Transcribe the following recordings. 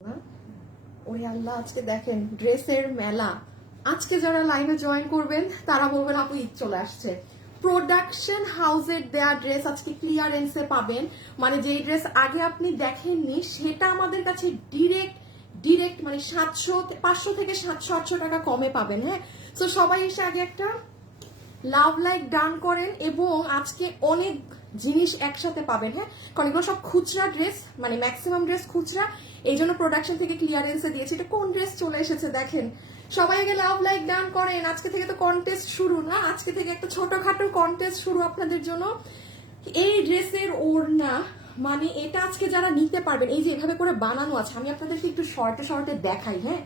ওরে আল্লাহ, আজকে দেখেন ড্রেসের মেলা। আজকে যারা লাইভে জয়েন করবেন তারা বলবেন আপু ঈদ চলে আসছে। প্রোডাকশন হাউসের দেয়া ড্রেস আজকে ক্লিয়ারেন্সে পাবেন। মানে যেই ড্রেস আগে আপনি দেখেননি সেটা আমাদের কাছে ডিরেক্ট মানে 500 থেকে 700-800 টাকা কমে পাবেন। হ্যাঁ, তো সবাই এসে আগে একটা লাভ লাইক ডান করেন এবং আজকে অনেক জিনিস একসাথে পাবেন। হ্যাঁ, কারণ এগুলো সব খুচরা ড্রেস, মানে ম্যাক্সিমাম ড্রেস খুচরা, এই জন্য প্রোডাকশন থেকে ক্লিয়ারেন্সে দিয়েছে। এটা কোন ড্রেস চলে এসেছে দেখেন। সবাই আগে লাভ লাইক ডান করেন। আজকে থেকে তো কন্টেস্ট শুরু না, আজকে থেকে একটা ছোটখাটো কন্টেস্ট শুরু আপনাদের জন্য। এই ড্রেসের ওড়না মানে এটা আজকে যারা নিতে পারবেন, এই যে এভাবে করে বানানো আছে, আমি আপনাদেরকে একটু শর্টে দেখাই। হ্যাঁ,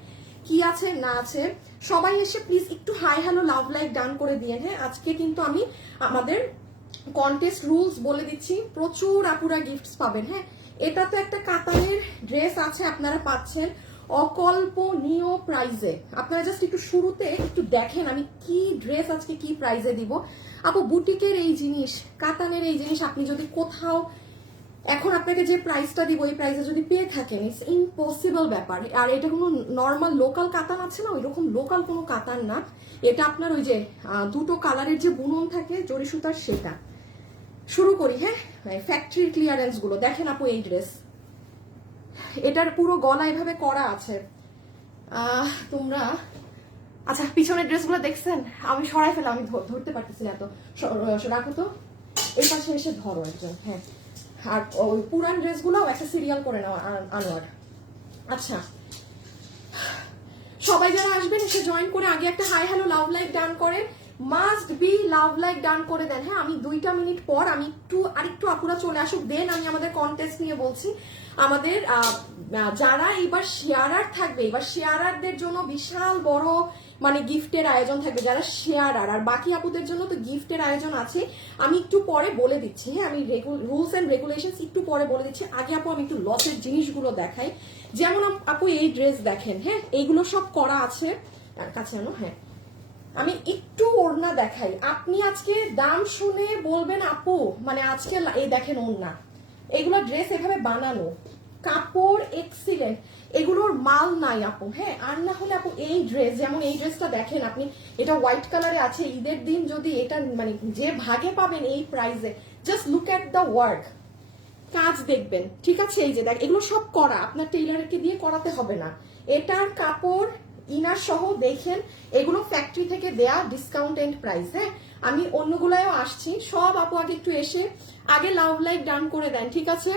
কি আছে না আছে, সবাই এসে প্লিজ একটু high hello love like done করে দিয়ে। হ্যাঁ, আজকে কিন্তু আমি আমাদের কন্টেস্ট রুলস বলে দিচ্ছি, প্রচুর আপুরা গিফটস পাবেন। হ্যাঁ, এটা তো একটা কাতানের ড্রেস আছে, আপনারা পাচ্ছেন অকল্পনীয় প্রাইজে। আপনারা জাস্ট একটু শুরুতে একটু দেখেন আমি কি ড্রেস আজকে কি প্রাইজে দিব। আপু বুটিকের এই জিনিস, কাতানের এই জিনিস আপনি যদি কোথাও এখন আপনাকে যে প্রাইসটা দিব এই প্রাইসে যদি পেয়ে থাকেন, ইটস ইম্পসিবল ব্যাপার। আর এটা কোনো নর্মাল লোকাল কাতান আছে না, ওই রকম লোকাল কোনো কাতান না। এটা আপনার ওই যে দুটো কালারের যে বুনন থাকে জরি সুতার, সেটা। শুরু করি। হ্যাঁ, ফ্যাক্টরি ক্লিয়ারেন্স গুলো দেখেন আপু। এই ড্রেস, এটার পুরো গলা এভাবে করা আছে। তোমরা আচ্ছা পিছনের ড্রেসগুলো দেখছেন? আমি সরাই ফেলা, আমি ধরতে পারতেছি না। এত রাখো তো, এই পাশে এসে ধরো একজন। হ্যাঁ, আর ওই পুরান ড্রেসগুলোও একটা সিরিয়াল করে নাও আনোয়ার। আচ্ছা, সবাই যারা আসবেন এসে জয়েন করে আগে একটা hi hello love like done করেন। Must be love like done করে দেন। হ্যাঁ, আমি 2 মিনিট পর আমি আরেকটু আপুরা চলে আসুক, দেন আমি আমাদের কন্টেস্ট নিয়ে বলছি। আমাদের যারা এবার শেয়ারার থাকবে, এবার শেয়ারারদের জন্য বিশাল বড় মানে গিফটের আয়োজন থাকবে, যারা শেয়ারার। আর বাকি আপুদের জন্য তো গিফটের আয়োজন আছে, আমি একটু পরে বলে দিচ্ছি। হ্যাঁ, আমি রুলস এন্ড রেগুলেশনস একটু পরে বলে দিচ্ছি। আগে আপু আমি একটু লসের জিনিসগুলো দেখাই। যেমন আপু এই ড্রেস দেখেন। হ্যাঁ, এইগুলো সব করা আছে কাছে আনো। হ্যাঁ, আমি একটু ওড়না দেখাই। আপনি আজকে দাম শুনে বলবেন আপু মানে আজকে এই দেখেন ওড়না, এগুলো ড্রেস এভাবে বানানো, কাপড় এক্সিলেন্ট, এগুলোর মাল নাই আপু। হ্যাঁ, আর না হলে আপু এই ড্রেস, যেমন এই ড্রেসটা দেখেন আপনি, এটা হোয়াইট কালারে আছে। ঈদের দিন যদি এটা মানে যে ভাগে পাবেন এই প্রাইসে, just look at the work, কাজ দেখবেন। ঠিক আছে, এই যে দেখ, এগুলো সব করা, আপনার টেইলারকে দিয়ে করাতে হবে না। এটার কাপড় ইনার সহ দেখেন, এগুলো ফ্যাক্টরি থেকে দেয়া ডিসকাউন্টেড প্রাইস। হ্যাঁ, আমি অন্যগুলায়ও আসছি। সব আপু আগে একটু এসে আগে লাভ লাইক ডান করে দেন। ঠিক আছে,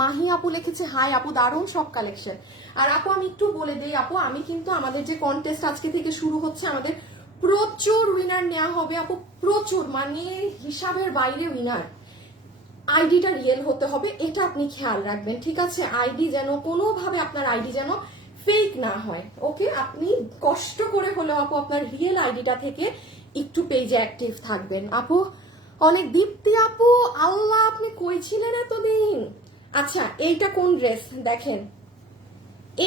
মাহি আপু লিখেছে হাই আপু, দারুণ সব কালেকশন। আর আপু আমি একটু বলে দেই আপু, আমি কিন্তু আমাদের যে কন্টেস্ট আজকে থেকে শুরু হচ্ছে, আমাদের প্রচুর উইনার নেওয়া হবে আপু, প্রচুর, মানে হিসাবের বাইরে উইনার। আইডিটা রিয়েল হতে হবে, এটা আপনি খেয়াল রাখবেন। ঠিক আছে, আইডি যেন কোনোভাবে আপনার আইডি যেন ফেক না হয়। ওকে, আপনি কষ্ট করে হলেও আপু আপনার রিয়েল আইডিটা থেকে একটু পেজে অ্যাক্টিভ থাকবেন। আপু অনেক দীপ্তি আপু, আল্লাহ আপনি কই ছিলেন এতদিন। আচ্ছা, এইটা কোন ড্রেস দেখেন।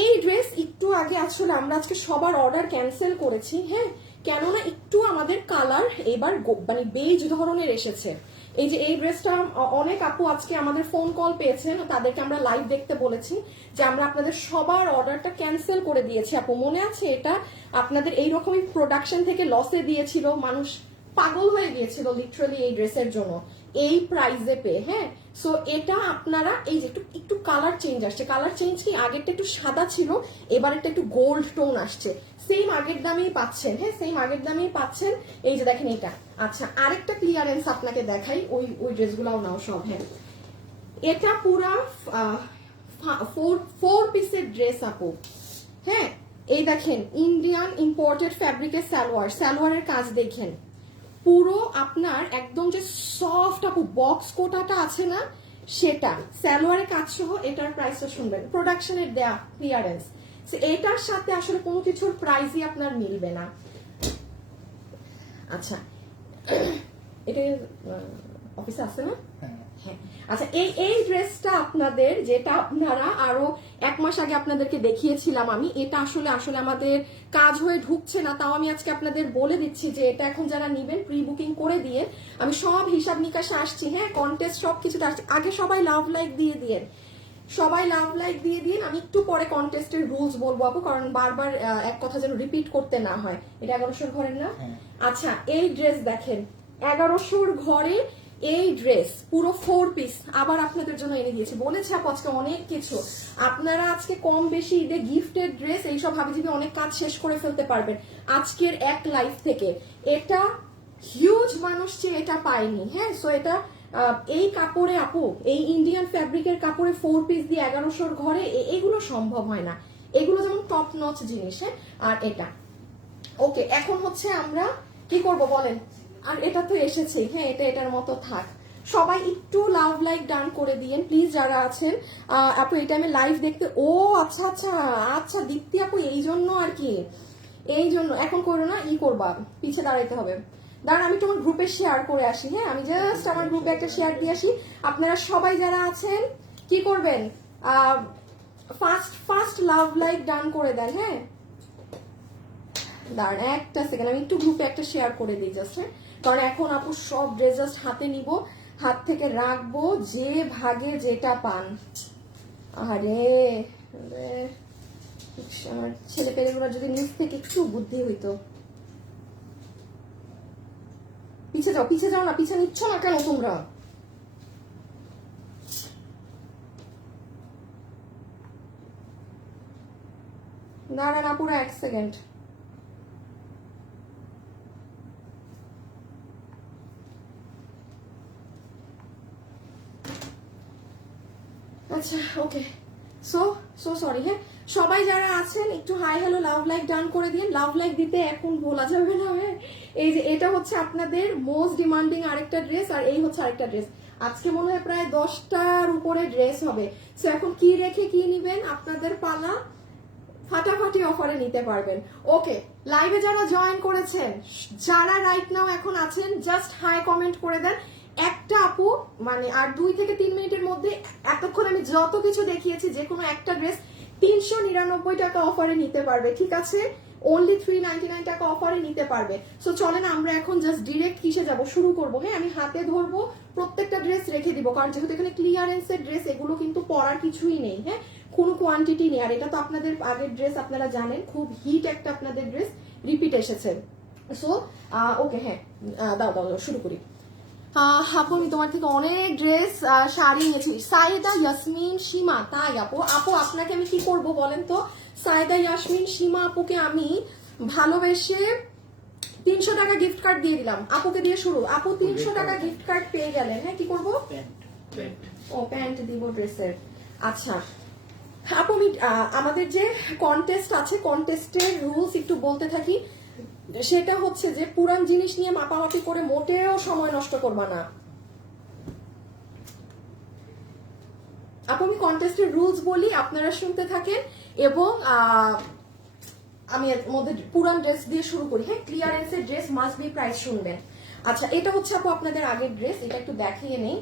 এই ড্রেস একটু আগে আসলে আমরা আজকে সবার অর্ডার ক্যান্সেল করেছি। হ্যাঁ, কেননা একটু আমাদের কালার এবার মানে বেজ ধরনের এসেছে। এই যে এই ড্রেসটা অনেক আপু আজকে আমাদের ফোন কল পেয়েছেন, তাদেরকে আমরা লাইভ দেখতে বলেছি যে আমরা আপনাদের সবার অর্ডারটা ক্যান্সেল করে দিয়েছি। আপু মনে আছে এটা? আপনাদের এইরকমই প্রোডাকশন থেকে লসে দিয়েছিল, মানুষ পাগল হয়ে গিয়েছিল লিটারালি এই ড্রেসের জন্য এই প্রাইসে পেয়ে। হ্যাঁ, সো এটা আপনারা এই যে একটু কালার চেঞ্জ আসছে। কালার চেঞ্জ কি, আগেরটা একটু সাদা ছিল, এবারেরটা একটু গোল্ড টোন আসছে। সেম আগের দামেই পাচ্ছেন। হ্যাঁ, সেম আগের দামেই পাচ্ছেন। এই যে দেখেন এটা। আচ্ছা, আরেকটা ক্লিয়ারেন্স আপনাকে দেখাই, ওই ড্রেসগুলাও নাও সব। হ্যাঁ, এটা পুরা 4 পিসের ড্রেস আপু। হ্যাঁ, এই দেখেন ইন্ডিয়ান ইম্পোর্টেড ফ্যাব্রিকের সালোয়ারের কাজ দেখেন, পুরো আপনার একদম যে সফট আপু বক্স কোটাটা আছে না, সেটা সালোয়ারের কাজ সহ। এটার প্রাইসটা শুনবেন, প্রোডাকশনের দেয়া ক্লিয়ারেন্স। এটার সাথে আসলে কোনো কিছুর প্রাইসই আপনার মিলবে না। আচ্ছা, এটা অফিসে আছে না? হ্যাঁ, আচ্ছা, এই ড্রেসটা আপনাদের, যেটা আপনারা আরো 1 মাস আগে আপনাদেরকে দেখিয়েছিলাম আমি, এটা আসলে আমাদের কাজ হয়ে ঢুকছে না। তাও আমি আজকে আপনাদের বলে দিচ্ছি যে এটা এখন যারা নিবেন প্রি বুকিং করে দিয়ে, আমি সব হিসাব নিকাশে আসছি। হ্যাঁ, কন্টেস্ট সবকিছুটা আসছে, আগে সবাই লাভ লাইক দিয়ে সবাই লাভ লাইক দিয়ে দিন। আমি একটু পরে কন্টেস্টের রুলস বলবো আপু, কারণ বারবার এক কথা যেন রিপিট করতে না হয়। এটা 1100 ঘরের না? আচ্ছা, এই ড্রেস দেখেন, 1100 ঘরে এই ড্রেস পুরো 4 পিস আবার আপনাদের জন্য এনে দিয়েছি। বলেছে আপু আজকে অনেক কিছু, আপনারা আজকে কম বেশি ঈদে গিফটেড ড্রেস এইসব হাবিজিবি অনেক কাজ শেষ করে ফেলতে পারবেন আজকের এক লাইফ থেকে। এটা হিউজ মানুষ চেয়ে এটা পায়নি। হ্যাঁ, সো এটা এই কাপড়ে আপু, এই ইন্ডিয়ান ফ্যাব্রিকের কাপড়ে 4 পিস দিয়ে 1100 ঘরে এগুলো সম্ভব হয় না। এগুলো যেমন টপ নচ জিনিস। হ্যাঁ, আর এটা ওকে। এখন হচ্ছে আমরা কি করব বলেন? আর এটা তো এসেছে, হ্যাঁ, এটা এটার মতো থাক। সবাই একটু লাভ লাইক ডান করে দিয়েন প্লিজ যারা আছেন। আপু এই টাইমে লাইভ দেখতে, ও আচ্ছা আচ্ছা আচ্ছা দীপ্তি আপু, এই জন্য আর কি, এই জন্য এখন করো না, ই করবা, পিছে দাঁড়াইতে হবে। দাঁড়ান আমি তোমার গ্রুপে শেয়ার করে আসি। হ্যাঁ, আমি জাস্ট আমার গ্রুপে একটা শেয়ার দিয়ে আসি। আপনারা সবাই যারা আছেন কি করবেন, first first love like done করে দেন। হ্যাঁ, দাঁড়ান একটা সেকেন্ড, আমি একটু গ্রুপে একটা শেয়ার করে দিই জাস্ট। হ্যাঁ, কারণ এখন আপু সব ড্রেস জাস্ট হাতে নিব, হাত থেকে রাখবো, যে ভাগে যেটা পান। আরে আমার ছেলে পেলেগুলো যদি নিচ থেকে একটু বুদ্ধি হইতো। পিছে যাও, পিছে যাও না, পিছে নিচ্ছ না কেন তোমরা? দাঁড়ান আপুরা এক সেকেন্ড। আচ্ছা ওকে, সো সরি। হ্যাঁ, সবাই যারা আছেন একটু high hello love like done করে দিন। লাভ লাইক দিতে এখন বলা যাবে না। হ্যাঁ, এই যে এটা হচ্ছে আপনাদের মোস্ট ডিমান্ডিং আরেকটা ড্রেস, আর এই হচ্ছে আরেকটা ড্রেস। আজকে মনে হয় প্রায় 10টার উপরে ড্রেস হবে। সো এখন কি রেখে কি নিবেন, আপনাদের পালা, ফাটাফাটি অফারে নিতে পারবেন। ওকে, লাইভে যারা জয়েন করেছেন, যারা রাইট নাও এখন আছেন, জাস্ট হাই কমেন্ট করে দেন। একটা আপু মানে আর 2 থেকে 3 মিনিটের মধ্যে এতক্ষণ আমি যত কিছু দেখিয়েছি, যে কোনো একটা ড্রেস 399 টাকা অফারে নিতে পারবে। ঠিক আছে, অনলি 399 টাকা অফারে নিতে পারবে। সো চলেন আমরা এখন জাস্ট ডিরেক্ট কিসে যাব, শুরু করবো। হ্যাঁ, আমি হাতে ধরবো, প্রত্যেকটা ড্রেস রেখে দিব, কারণ যেহেতু এখানে ক্লিয়ারেন্সের ড্রেস, এগুলো কিন্তু পরার কিছুই নেই। হ্যাঁ, কোনো কোয়ান্টিটি নেই। আর এটা তো আপনাদের আগের ড্রেস, আপনারা জানেন খুব হিট একটা আপনাদের ড্রেস রিপিট এসেছে। সো ওকে, হ্যাঁ দাও দাও শুরু করি। আপু আমি তোমার থেকে অনেক ড্রেস শাড়ি নিয়েছি। সাইদা ইয়াসমিন সীমা, তাই আপু? আপু আপনাকে আমি কি করব বলেন তো? সাইদা ইয়াসমিন সীমা আপুকে আমি ভালোবেসে 300 টাকা গিফট কার্ড দিয়ে দিলাম। আপুকে দিয়ে শুরু। আপু 300 টাকা গিফট কার্ড পেয়ে গেলেন। হ্যাঁ, কি করবো? ও প্যান্ট দিব ড্রেসের। আচ্ছা আপু আমি আমাদের যে কন্টেস্ট আছে, কন্টেস্টের রুলস একটু বলতে থাকি। সেটা হচ্ছে যে পুরান জিনিস নিয়ে মাপামাপি করে মোটেও সময় নষ্ট করবা না। আপু আমি কন্টেস্টের রুলস বলি, আপনারা শুনতে থাকেন, এবং আমি এর মধ্যে পুরান ড্রেস দিয়ে শুরু করি। হ্যাঁ, ক্লিয়ারেন্সের ড্রেস মাস্ট বি প্রাইস শুনবেন। আচ্ছা, এটা হচ্ছে আপু আপনাদের আগের ড্রেস, এটা একটু দেখিয়ে নেই।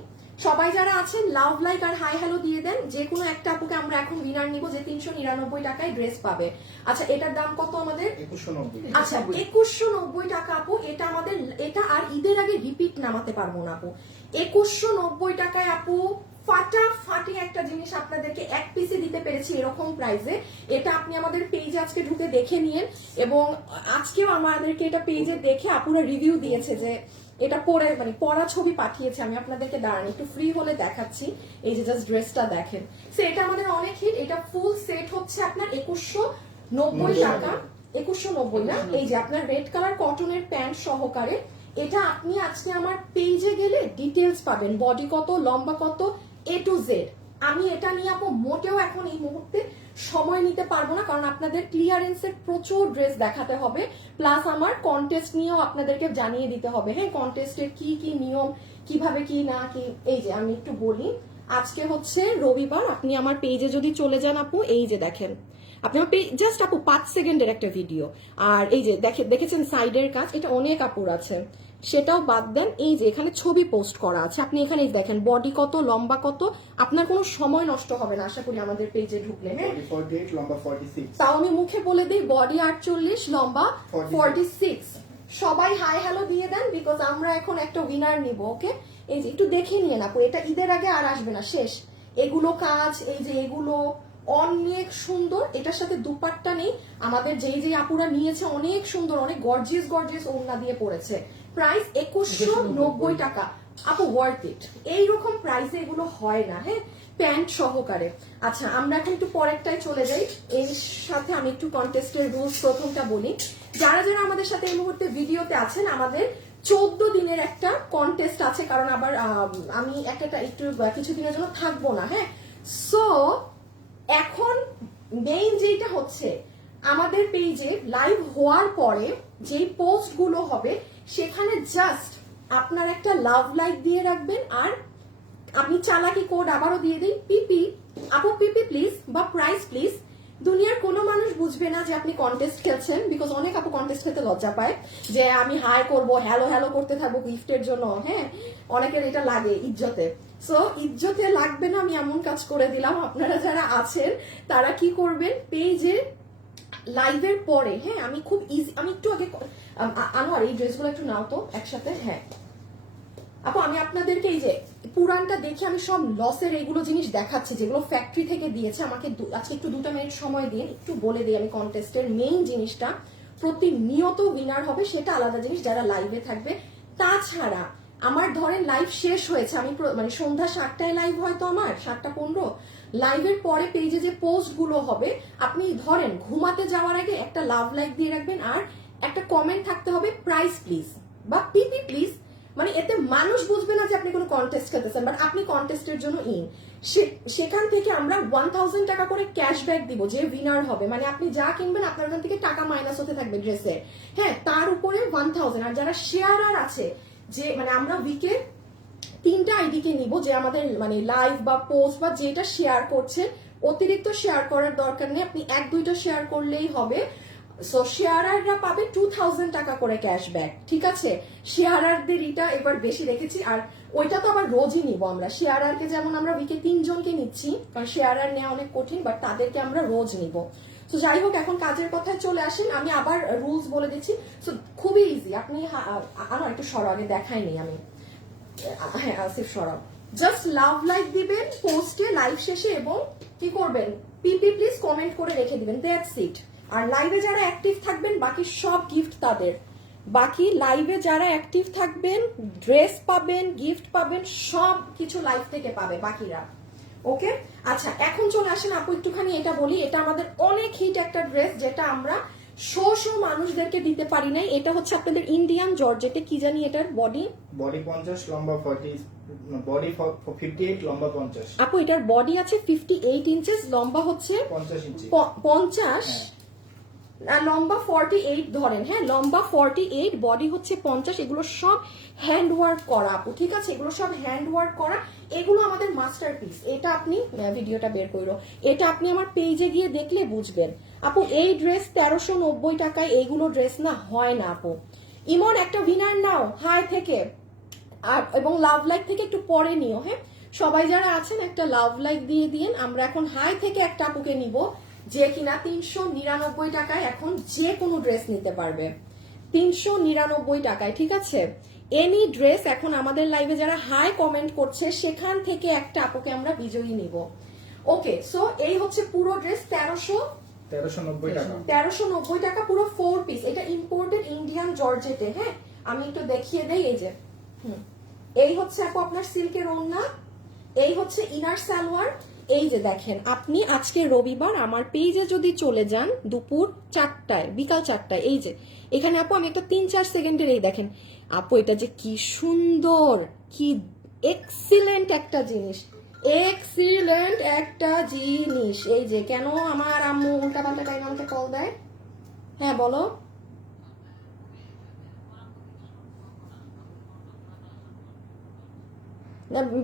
সবাই যারা আছেন লাভ লাইক আর হাই হ্যালো দিয়ে দেন। যে কোনো একটা আপুকে আমরা এখন উইনার নিব, যে 399 টাকায় ড্রেস পাবে। আচ্ছা, এটার দাম কত আমাদের? 2190। আচ্ছা 2190 টাকা আপু। এটা আমাদের, এটা আর ঈদের আগে রিপিট নামাতে পারবো না আপু। 2190 টাকায় আপু ফাটাফাটি একটা জিনিস আপনাদেরকে এক পিসে দিতে পেরেছি এরকম প্রাইসে। এটা আপনি আমাদের পেজে আজকে ঢুকে দেখে নিন, এবং আজকেও আমাদেরকে এটা পেজে দেখে আপুরা রিভিউ দিয়েছে যে এটা পরে মানে পরা ছবি পাঠিয়েছে। আমি আপনাদেরকে দাঁড়ান একটু ফ্রি হলে দেখাচ্ছি। এই যে জাস্ট ড্রেসটা দেখেন। সো এটা আমাদের অনেক হিট। এটা ফুল সেট হচ্ছে আপনার 2190 টাকা। 2190 না, এই যে আপনার রেড কালার কটনের প্যান্ট সহকারে। এটা আপনি আজকে আমার পেজে গেলে ডিটেলস পাবেন, বডি কত, লম্বা কত, A to Z। আমি এটা নিয়ে আপু মোটেও এখন এই মুহূর্তে সময় নিতে পারবো না, কারণ আপনাদের ক্লিয়ারেন্সের প্রচুর ড্রেস দেখাতে হবে, প্লাস আমার কন্টেস্ট নিয়েও আপনাদেরকে জানিয়ে দিতে হবে। হ্যাঁ, কন্টেস্টের কি কি নিয়ম, কিভাবে কি না কি। এই যে আমি একটু বলি, আজকে হচ্ছে রবিবার। আপনি আমার পেজে যদি চলে যান আপু, এই যে দেখেন, আপনি আমার জাস্ট আপু 5 সেকেন্ডের একটা ভিডিও, আর এই যে দেখেছেন সাইডের কাজ, এটা অনেক আপুর আছে, সেটাও বাদ দেন। এই যে এখানে ছবি পোস্ট করা আছে, আপনি এখানে দেখেন বডি কত, লম্বা কত। আপনার কোনো সময় নষ্ট হবে না আশা করি আমাদের পেজে ঢুকলে। হ্যাঁ, 48 লম্বা 46। তাও আমি মুখে বলে দিই, বডি 48, লম্বা 46। সবাই হাই হ্যালো দিয়ে দেন, বিকজ আমরা এখন একটা উইনার নিব। ওকে, এই যে একটু দেখে নিয়ে আপু, এটা ঈদের আগে আর আসবে না, শেষ। এগুলো কাজ, এই যে এগুলো অনেক সুন্দর। এটার সাথে দুপাট্টা নেই, আমাদের যেই আপুরা নিয়েছে অনেক সুন্দর, অনেক গর্জিয়াস গর্জিয়াস ওড়না দিয়ে পড়েছে। প্রাইস 2190 টাকা। আপু ওয়ার্থ ইট, এইরকম প্রাইসে এগুলো হয় না, হ্যাঁ, প্যান্ট সহকারে। আচ্ছা আমরা এখন একটু পরেরটায় চলে যাই। এর সাথে আমি একটু কন্টেস্টের রুলস প্রথমটা বলি। যারা যারা আমাদের সাথে এই মুহূর্তে ভিডিওতে আছেন, আমাদের 14 দিনের একটা কন্টেস্ট আছে, কারণ আবার আমি একটা একটু কিছুদিনের জন্য থাকবো না, হ্যাঁ। সো এখন মেইন যেটা হচ্ছে, আমাদের পেজে লাইভ হওয়ার পরে যেই পোস্ট গুলো হবে সেখানে জাস্ট আপনার একটা লাভ লাইক দিয়ে রাখবেন, আর আপনি চালাকি কোড আবারও দিয়ে দিন, পিপি আপু পিপি প্লিজ বা প্রাইস প্লিজ। দুনিয়ার কোনো মানুষ বুঝবে না যে আপনি কন্টেস্ট খেলছেন, বিকজ অনেক আপু কন্টেস্ট খেলতে লজ্জা পায় যে আমি হাই করব, হ্যালো হ্যালো করতে থাকবো গিফটের জন্য, হ্যাঁ, অনেকের এটা লাগে ইজ্জতে। সো ইজ্জতে লাগবে না, আমি এমন কাজ করে দিলাম। আপনারা যারা আছেন তারা কি করবেন, পেজে লাইভের পরে, হ্যাঁ, আমি খুব ইজি, আমি একটু আগে আনোয়ার এই ড্রেসগুলো একটু নাও তো একসাথে, হ্যাঁ আপু আমি আপনাদেরকে এই যে পুরানটা দেখে আমি সব লসের এইগুলো জিনিস দেখাচ্ছি যেগুলো ফ্যাক্টরি থেকে দিয়েছে আমাকে। আজকে একটু 2 মিনিট সময় দিন, একটু বলে দিই আমি কন্টেস্টের মেইন জিনিসটা। প্রতিনিয়ত উইনার হবে সেটা আলাদা জিনিস যারা লাইভে থাকবে। তাছাড়া আমার ধরেন লাইভ শেষ হয়েছে, আমি মানে সন্ধ্যা 7টায় লাইভ হয়তো আমার 7:15, লাইভের পরে পেজে যে পোস্ট গুলো হবে আপনি ধরেন ঘুমাতে যাওয়ার আগে একটা লাভ লাইক দিয়ে রাখবেন, আর একটা কমেন্ট থাকতে হবে প্রাইস প্লিজ বা পিপি প্লিজ। মানে এতে মানুষ বুঝবে না যে আপনি কোনো কন্টেস্ট খেলতেছেন, বাট আপনি কন্টেস্টের জন্য ইন। সেখান থেকে আমরা 1000 টাকা করে ক্যাশব্যাক দিব যে উইনার হবে। মানে আপনি যা কিনবেন আপনার ওখান থেকে টাকা মাইনাস হতে থাকবে ড্রেসে, হ্যাঁ, তার উপরে 1000। আর যারা শেয়ারার আছে, যে মানে আমরা উইকে 3টা আইডিকে নিব, যে আমাদের মানে লাইভ বা পোস্ট বা যেটা শেয়ার করছে, অতিরিক্ত শেয়ার করার দরকার নেই, আপনি 1-2টা শেয়ার করলেই হবে। সো শেয়ারাররা পাবে 2000 টাকা করে ক্যাশব্যাক, ঠিক আছে। শেয়ারারদের এটা এবার বেশি রেখেছি, আর ওইটা তো আবার রোজই নিব আমরা। শেয়ারারকে যেমন আমরা উইকে 3 জনকে নিচ্ছি, কারণ শেয়ারার নেওয়া অনেক কঠিন, বাট তাদেরকে আমরা রোজ নিব। তো যাই হোক, এখন কাজের কথায় চলে আসেন, আমি আবার রুলস বলে দিচ্ছি। সো খুবই ইজি, আপনি আমার একটু সরো আগে দেখাইনি আমি, হ্যাঁ আসিফ সরাব, জাস্ট লাভ লাইক দিবেন পোস্টে লাইভ শেষে, এবং কি করবেন, পিপি প্লিজ কমেন্ট করে রেখে দিবেন, দ্যাটস ইট। আর লাইভে যারা অ্যাক্টিভ থাকবেন বাকি সব গিফট তাদের। বাকি লাইভে যারা অ্যাক্টিভ থাকবেন ড্রেস পাবেন, গিফট পাবেন, সব কিছু লাইভ থেকে পাবে বাকিরা, ওকে। আচ্ছা এখন চলে আসেন আপু, একটুখানি এটা বলি, এটা আমাদের অনেক হিট একটা ড্রেস, যেটা আমরা শো মানুষদেরকে দিতে পারি নাই। এটা হচ্ছে আপনাদের ইন্ডিয়ান জর্জেটে, কি জানি এটার বডি 50, লম্বা 40, বডি 58, লম্বা 50। আপু এটার বডি আছে 58 ইঞ্চেস, লম্বা হচ্ছে 50 ইঞ্চি, 50, আর লম্বা 48 ধরেন, হ্যাঁ, লম্বা 48, বডি হচ্ছে 50। এগুলো সব হ্যান্ড ওয়ার্ক করা আপু, ঠিক আছে, এগুলো সব হ্যান্ড ওয়ার্ক করা, এগুলো আমাদের মাস্টারপিস। এটা আপনি ভিডিওটা বের করো, এটা আপনি আমার পেজে গিয়ে দেখলে বুঝবেন আপু। এই ড্রেস 1390 টাকায় এইগুলো ড্রেস না হয় না আপু। ইমন একটা উইনার নাও হাই থেকে, আর এবং লাভ লাইক থেকে একটু পরে নিও, হ্যাঁ, সবাই যারা আছেন একটা লাভ লাইক দিয়ে দিন। আমরা এখন হাই থেকে একটা আপুকে নিব, যে কিনা 399 টাকায় এখন যে কোনো ড্রেস নিতে পারবে, 399 টাকায়, ঠিক আছে। এনি ড্রেস এখন আমাদের লাইভে যারা হাই কমেন্ট করছে সেখান থেকে একটা আপুকে আমরা বিজয়ী নিব, ওকে। সো এই হচ্ছে পুরো ড্রেস 1390 টাকা, পুরো 4 পিস। এটা ইম্পোর্টেড ইন্ডিয়ান জর্জেটে, হ্যাঁ, আমি একটু দেখিয়ে দেই, এই যে এই হচ্ছে আপু আপনার সিল্কের ওড়না, এই হচ্ছে ইনার সালোয়ার। এই যে দেখেন, আপনি আজকে রবিবার আমার পেজে যদি চলে যান দুপুর 4টায়, বিকাল 4টায়, এই যে এখানে আপু আমি একটা 3-4 সেকেন্ডের, এই দেখেন আপু, এটা যে কি সুন্দর, কি এক্সিলেন্ট একটা জিনিস, এক্সিলেন্ট একটা জিনিস। এই যে কেন আমার আম্মু উল্টা পাল্টা টাইম আমাকে কল দেয়, হ্যাঁ বলো।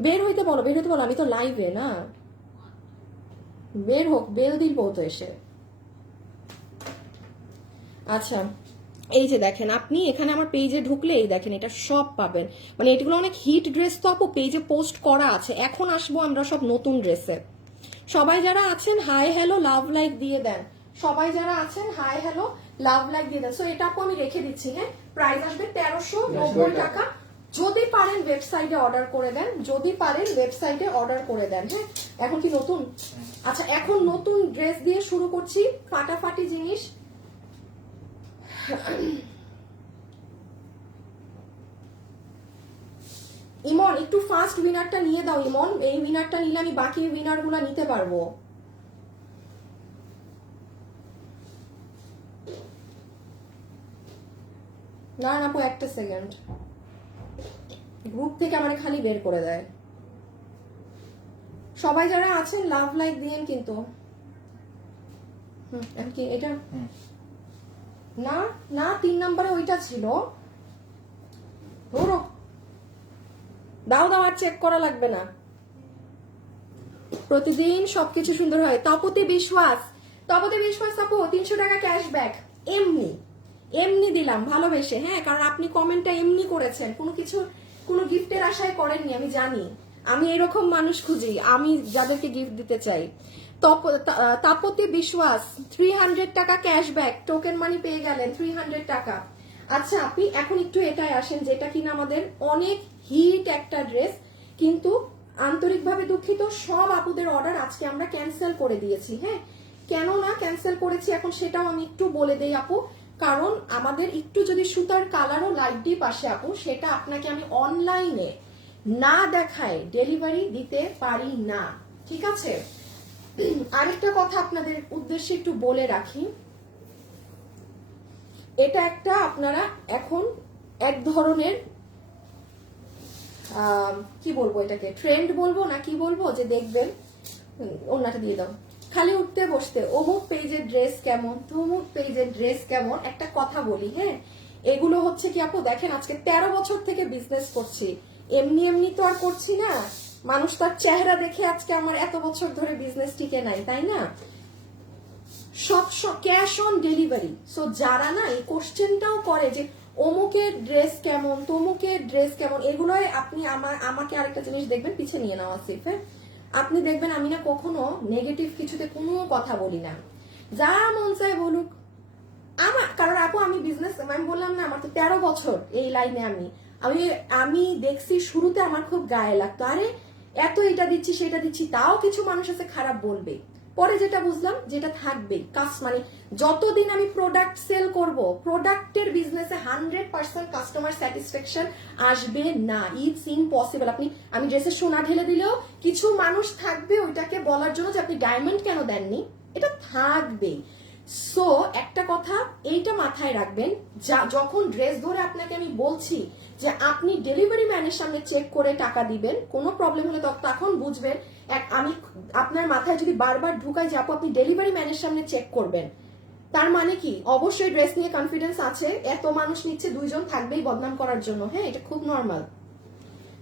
বের হইতে বলো, বের হইতে বলো, আমি তো লাইভে না, বের হোক, বেল দিব তো এসে। আচ্ছা এই যে দেখেন, আপনি এখানে আমার পেজে ঢুকলে এই দেখেন এটা সব পাবেন। মানে এগুলো অনেক হিট ড্রেস তো আপু, পেজে পোস্ট করা আছে। এখন আসবো আমরা সব নতুন ড্রেসে। সবাই যারা আছেন হাই হ্যালো লাভ লাইক দিয়ে দেন, সবাই যারা আছেন হাই হ্যালো লাভ লাইক দিয়ে দেন। সো এটা আপু আমি রেখে দিচ্ছি, হ্যাঁ, প্রাইস আসবে 1390 টাকা। যদি পারেন ওয়েবসাইটে অর্ডার করে দেন, যদি পারেন ওয়েবসাইটে অর্ডার করে দেন। হ্যাঁ, এখন কি নতুন? আচ্ছা, এখন নতুন ড্রেস দিয়ে শুরু করছি, ফাটাফাটি জিনিস। ইমন একটু ফার্স্ট উইনারটা নিয়ে দাও ইমন, এই উইনারটা নিলে আমি বাকি উইনার গুলা নিতে পারবো। না না আপু, একটা সেকেন্ড, গ্রুপ থেকে আমার খালি বের করে দেয়। সবাই যারা আছেন লাভ লাইক দিয়েন কিন্তু। কি এটা? না না, 3 নম্বরে ওইটা ছিল। ধরো দাও দাও, আর চেক করা লাগবে না, প্রতিদিন সবকিছু সুন্দর হয়। তপতি বিশ্বাস, তপতি বিশ্বাস আপু 300 টাকা ক্যাশব্যাক এমনি এমনি দিলাম ভালোবেসে। হ্যাঁ, কারণ আপনি কমেন্টটা এমনি করেছেন, কোনো কিছু কোনো গিফটের আশায় করেননি, আমি জানি। আমি এরকম মানুষ খুঁজি, আমি যাদেরকে গিফট দিতে চাই। তাপতি বিশ্বাস 300 টাকা ক্যাশব্যাক, টোকেন মানি পেয়ে গেলেন 300 টাকা। আচ্ছা আপনি এখন একটু এটাই আসেন, যেটা কিনা আমাদের অনেক হিট একটা ড্রেস, কিন্তু আন্তরিকভাবে দুঃখিত, সব আপুদের অর্ডার আজকে আমরা ক্যান্সেল করে দিয়েছি। হ্যাঁ, কেন না ক্যান্সেল করেছি এখন সেটাও আমি একটু বলে দেই আপু। কারণ আমাদের একটু যদি সুতার কালারও লাইট ডিপ আসে আপু, সেটা আপনাকে আমি অনলাইনে না দেখায় ডেলিভারি দিতে পারি না, ঠিক আছে? আরেকটা কথা আপনাদের উদ্দেশ্যে একটু বলে রাখি, এটা একটা আপনারা এখন এক ধরনের কি বলবো, এটাকে ট্রেন্ড বলবো না কি বলবো, যে দেখবেন ওনাটা দিয়ে দাও, খালি উঠতে বসতে অমুক পেজের ড্রেস কেমন, তমুক পেজের ড্রেস কেমন। একটা কথা বলি, হ্যাঁ, এগুলো হচ্ছে কি আপু দেখেন, আজকে 13 বছর থেকে বিজনেস করছি, এমনি এমনি তো আর করছি না। মানুষ তার চেহারা দেখে আজকে আমার এত বছর ধরে বিজনেস টিকে নাই, তাই না? সব ক্যাশ অন ডেলিভারি। সো যারা না এই কোশ্চেনটাও করে যে অমুকের ড্রেস কেমন, তমুকের ড্রেস কেমন, এগুলোই আপনি আমাকে আরেকটা জিনিস দেখবেন, পিছিয়ে নিয়ে নেওয়া সিফে, আপনি দেখবেন আমি না কখনো নেগেটিভ কিছুতে কোনো কথা বলি না, যা মন চায় বলুক। আমার কারণ আপু আমি বিজনেস, আমি বললাম না আমার তো 13 বছর এই লাইনে, আমি দেখছি শুরুতে আমার খুব গায়ে লাগতো, আরে এত এটা দিচ্ছি সেটা দিচ্ছি, তাও কিছু মানুষ আছে খারাপ বলবে। পরে যেটা বুঝলাম, যেটা থাকবে মানে যতদিন আমি প্রোডাক্ট সেল করব, প্রোডাক্টের বিজনেসে 100% কাস্টমার স্যাটিসফ্যাকশন আসবে না, ইটস ইম্পসিবল। আমি ড্রেসের সোনা ঢেলে দিলেও কিছু মানুষ থাকবে ওইটাকে বলার জন্য যে আপনি ডায়মন্ড কেন দেননি, এটা থাকবেই। সো একটা কথা এইটা মাথায় রাখবেন, যখন ড্রেস ধরে আপনাকে আমি বলছি যে আপনি ডেলিভারি ম্যানের সামনে চেক করে টাকা দিবেন, কোনো প্রবলেম হলে তখন বুঝবেন। আমি আপনার মাথায় যদি বারবার ঢুকাই যে আপু আপনি ডেলিভারি ম্যানের সামনে চেক করবেন, তার মানে কি অবশ্যই ড্রেস নিয়ে কনফিডেন্স আছে, এত মানুষ নিচ্ছে, 2 জন থাকবেই বদনাম করার জন্য। হ্যাঁ, এটা খুব নর্মাল।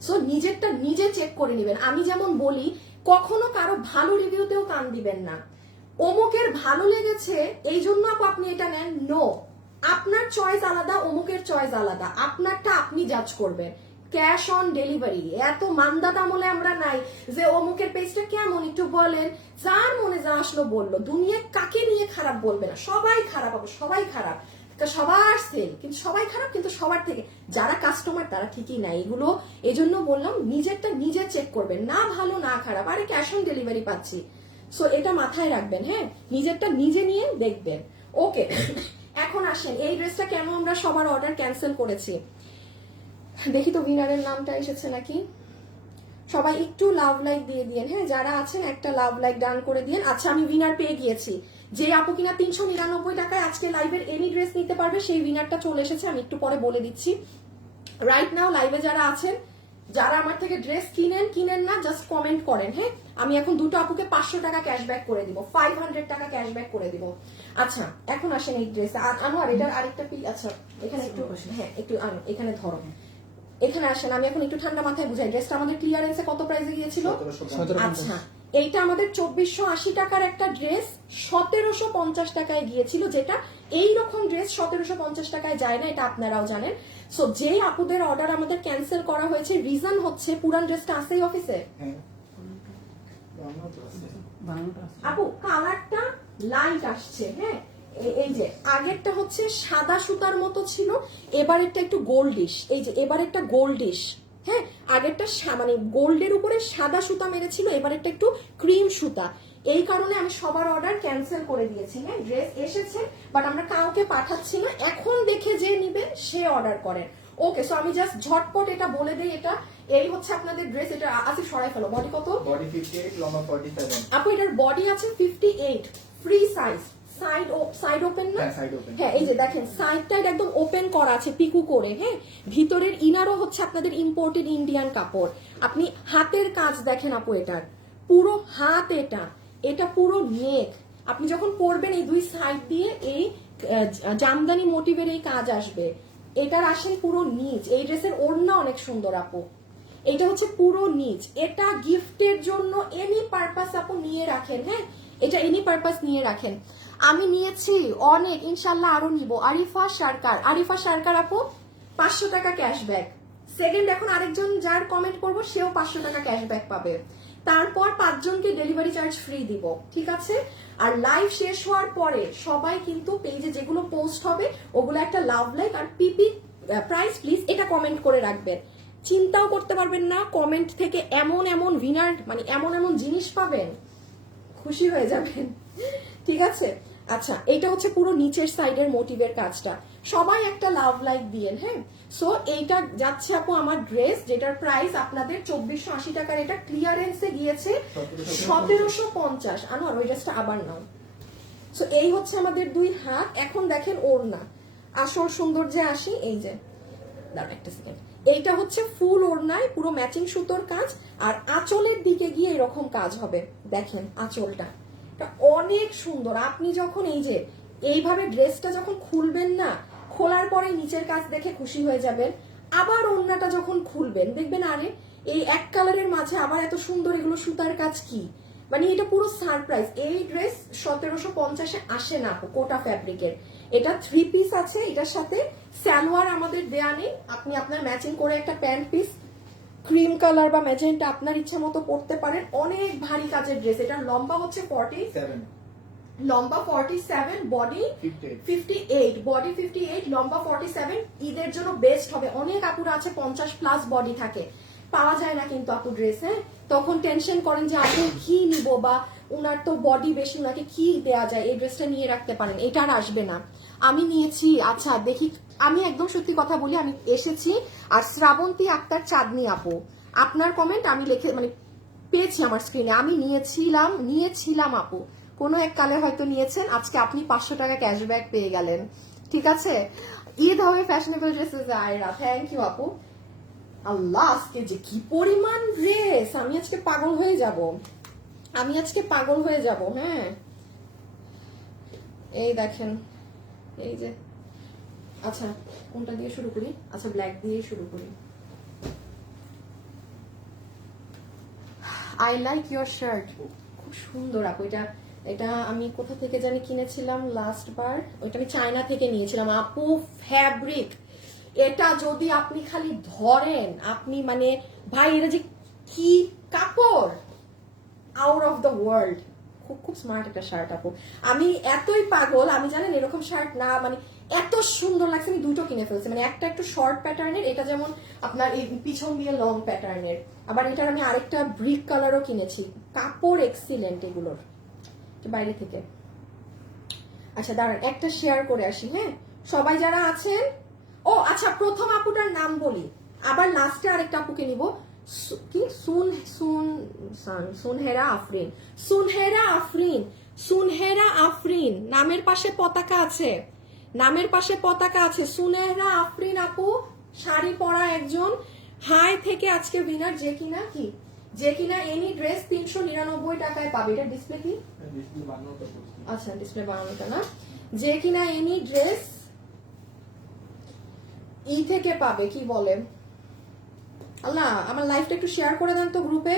সো নিজেরটা নিজে চেক করে নেবেন। আমি যেমন বলি, কখনো কারো ভালো রিভিউতেও কান দিবেন না, অমুকের ভালো লেগেছে এই জন্য আপনি এটা নেন, নো। আপনার চয়েস আলাদা, অমুকের চয়েস আলাদা, আপনারটা আপনি জাজ করবেন। Cash on delivery. এত মান্দাত আমলে আমরা নাই যে অমুকের পেজটা কেমন একটু বলেন, যার মনে যা আসলো বললো। দুনিয়া কাকে নিয়ে খারাপ বলবে না, সবাই খারাপ হবে, সবাই খারাপ, সবার সেল, কিন্তু সবাই খারাপ, কিন্তু সবার থেকে যারা কাস্টমার তারা ঠিকই নাই এগুলো। এই জন্য বললাম নিজেরটা নিজে চেক করবেন, না ভালো না খারাপ, আরে ক্যাশ অন ডেলিভারি পাচ্ছি। সো এটা মাথায় রাখবেন, হ্যাঁ, নিজেরটা নিজে নিয়ে দেখবেন। ওকে, এখন আসেন এই ড্রেসটা কেন আমরা সবার অর্ডার ক্যান্সেল করেছি। দেখি তো উইনারের নামটা এসেছে নাকি, সবাই একটু লাভ লাইক দিয়ে দিয়েন। হ্যাঁ, যারা আছেন একটা লাভ লাইক ডান করে দিয়েন। আচ্ছা, আমি উইনার পেয়ে গিয়েছি, যে আপু কিনা 399 টাকায় আজকে লাইভের এনি ড্রেস নিতে পারবে, সেই উইনারটা চলে এসেছে, আমি একটু পরে বলে দিচ্ছি। রাইট নাও লাইভে যারা আছেন, যারা আমার থেকে ড্রেস কিনেন না, জাস্ট কমেন্ট করেন। হ্যাঁ, আমি এখন দুটো আপুকে 500 টাকা ক্যাশব্যাক করে দিব, 500 টাকা ক্যাশব্যাক করে দিব। আচ্ছা, এখন আসেন এই ড্রেস। আনোয়ার এটার আরেকটা পিস, আচ্ছা এখানে একটু, হ্যাঁ একটু এখানে ধরো, এখানে আসেন, আমি এখন একটু ঠান্ডা মাথায় বুঝাই। ড্রেসটা আমাদের ক্লিয়ারেন্সে কত প্রাইসে গিয়েছিল? আচ্ছা, এইটা আমাদের 2480 টাকার একটা ড্রেস 1750 টাকায় গিয়েছিল, যেটা এইরকম ড্রেস 1750 টাকায় যায় না, এটা আপনারাও জানেন। সো যে আপুদের অর্ডার আমাদের ক্যান্সেল করা হয়েছে, রিজন হচ্ছে পুরান ড্রেসটা আছেই অফিসে। আপু কালারটা লাইট আসছে, হ্যাঁ এই যে আগেরটা হচ্ছে সাদা সুতার মতো ছিল, এবারেরটা একটু গোল্ডিশ। এই যে এবারেরটা গোল্ডিশ, হ্যাঁ, আগেরটা মানে গোল্ডের উপরে সাদা সুতা মেরেছিল, এবারেরটা একটু ক্রিম সুতা। এই কারণে আমি সবার অর্ডার ক্যান্সেল করে দিয়েছি। হ্যাঁ, ড্রেস এসেছে বাট আমরা কাউকে পাঠাচ্ছি না, এখন দেখে যে নিবেন সে অর্ডার করেন। ওকে, সো আমি জাস্ট ঝটপট এটা বলে দেই, এটা এই হচ্ছে আপনাদের ড্রেস। এটা আছে, সরাই ফেলো। বডি কত? বডি 58, লম্বা 47। আপু এটার বডি আছে 58, ফ্রি সাইজ, সাইড ওপেন না? হ্যাঁ, সাইড ওপেন। হ্যাঁ, এই যে দেখেন সাইডটা একদম ওপেন করা আছে পিকু করে। হ্যাঁ, ভিতরের ইনারও হচ্ছে আপনাদের ইম্পোর্টেড ইন্ডিয়ান কাপড়। আপনি হাতের কাজ দেখেন আপু, এটার পুরো হাত, এটা পুরো নেক। আপনি যখন পরবেন এই দুই সাইড দিয়ে এই জামদানি মোটিভের এই কাজ আসবে। এটার আসেন পুরো নিচ। এই ড্রেসের ওড়না অনেক সুন্দর আপু, এটা হচ্ছে পুরো নিচ। এটা গিফটের জন্য এনি পারপাস আপু নিয়ে রাখেন। হ্যাঁ, এটা এনি পারপাস নিয়ে রাখেন। আমি নিয়েছি অনেক, ইনশাল্লাহ আরো নিব। আরিফা সরকার আপু 500 টাকা ক্যাশব্যাক। সেকেন্ড এখন আরেকজন যার কমেন্ট করবো সেও 500 টাকা ক্যাশব্যাক পাবে। তারপর 5 জনকে ডেলিভারি চার্জ ফ্রি দিব, ঠিক আছে? আর লাইভ শেষ হওয়ার পরে সবাই কিন্তু পেজে যেগুলো পোস্ট হবে ওগুলো একটা লাভ লাইক আর পিপি প্রাইস প্লিজ এটা কমেন্ট করে রাখবেন। চিন্তাও করতে পারবেন না, কমেন্ট থেকে এমন এমন উইনার, মানে এমন এমন জিনিস পাবেন, খুশি হয়ে যাবেন, ঠিক আছে? আচ্ছা, এটা হচ্ছে পুরো নিচের সাইডের মোটিভের কাজটা। সবাই একটা লাভ লাইক দিয়েন। হ্যাঁ, সো এইটা যাচ্ছে আপু আমার ড্রেস, যেটার প্রাইস আপনাদের 2480 টাকার। এটা ক্লিয়ারেন্সে গিয়েছে 1750। আনোয়ার ওই ড্রেসটা আবার নাও। সো এই হচ্ছে আমাদের দুই হাত। এখন দেখেন ওড়না, আসল সৌন্দর্যে আসি। এই যে দাঁড়া একটা সেকেন্ড, এইটা হচ্ছে ফুল ওড়নায় পুরো ম্যাচিং সুতোর কাজ, আর আঁচলের দিকে গিয়ে এরকম কাজ হবে। দেখেন আঁচলটা, এটা অনেক সুন্দর। আপনি যখন এই যে এইভাবে ড্রেসটা যখন খুলবেন না, খোলার পরে নিচের কাজ দেখে খুশি হয়ে যাবেন। আবার ওড়নাটা যখন খুলবেন দেখবেন আরে এই এক কালারের মাঝে আবার এত সুন্দর এগুলো সুতার কাজ, কি মানে এটা পুরো সারপ্রাইজ। এই ড্রেস 1750-এ আসে না আপু, কোটা ফ্যাব্রিকের। এটা 3 পিস আছে, এটার সাথে সালোয়ার আমাদের দেয়া নেই। আপনি আপনার ম্যাচিং করে একটা প্যান্ট পিস ক্রিম কালার বা ম্যাজেন্টা আপনার ইচ্ছা মতো পরতে পারেন। অনেক ভারী কাজের ড্রেস। এটার লম্বা হচ্ছে 47, লম্বা 47, বডি 58, বডি 58, লম্বা 47। ঈদের জন্য বেস্ট হবে। অনেক আপুরা আছে 50+ বডি থাকে, পাওয়া যায় না কিন্তু আপু ড্রেস। হ্যাঁ, তখন টেনশন করেন যে আপু কি নিব, বা উনার তো বডি বেশি, উনাকে কি দেয়া যায়। এই ড্রেসটা নিয়ে রাখতে পারেন, এটা আর আসবে না। আমি নিয়েছি, আচ্ছা দেখি, আমি একদম সত্যি কথা বলি, আমি এসেছি। আর শ্রাবন্তী আক্তার চাঁদনি আপু, আপনার কমেন্ট আমি লিখে মানে পেয়েছি আমার স্ক্রিনে। আমি নিয়েছিলাম আপু, কোনো এক কালে হয়তো নিয়েছেন, আজকে আপনি 500 টাকা ক্যাশব্যাক পেয়ে গেলেন, ঠিক আছে? ঈদ হবে fashionable dresses Ayra, thank you আপু। আল্লাহ, আজকে যে কি পরিমাণ ড্রেস, আমি আজকে পাগল হয়ে যাব, হ্যাঁ, এই দেখেন, এই যে। আচ্ছা, কোনটা দিয়ে শুরু করি? আচ্ছা, ব্ল্যাক দিয়ে শুরু করি। আই লাইক ইউর শার্ট, খুব সুন্দর আপু। এটা আমি কোথা থেকে জানি কিনেছিলাম লাস্ট বার, ওইটা আমি চায়না থেকে নিয়েছিলাম আপু। ফ্যাব্রিক এটা যদি আপনি খালি ধরেন, আপনি মানে ভাই, এটা যে কি কাপড়, আউট অফ দ্য ওয়ার্ল্ড। খুব স্মার্ট একটা শার্ট আপু। আমি এতই পাগল, আমি জানেন এরকম শার্ট না মানে এত সুন্দর লাগছে, আমি দুটো কিনে ফেলছি। মানে একটা একটু শর্ট প্যাটার্নের, এটা যেমন আপনার এই পিছন দিয়ে লং প্যাটার্নের, আবার এটার আমি আরেকটা ব্রিক কালারও কিনেছি। কাপড় এক্সিলেন্ট এগুলোর, বাইরে থেকে। আচ্ছা দাঁড়ান, একটা শেয়ার করে আসি। হ্যাঁ, সবাই যারা আছেন, ও আচ্ছা, প্রথম আপুটার নাম বলি, আবার লাস্টে আরেকটা আপুকে নিব। কি সুনহেরা আফরিন, নামের পাশে পতাকা আছে, সুনহেরা আফরিন আপু, শাড়ি পরা একজন। হাই থেকে আজকে উইনার, যে কিনা এনি ড্রেস 399 টাকায় পাবে। এটা ডিসপ্লে কি? আচ্ছা, ডিসপ্লে বানানোটা না। যে কিনা এনি ড্রেস থেকে পাবে, কি বলে আল্লাহ, আমার লাইফটা একটু শেয়ার করে দেন তো গ্রুপে।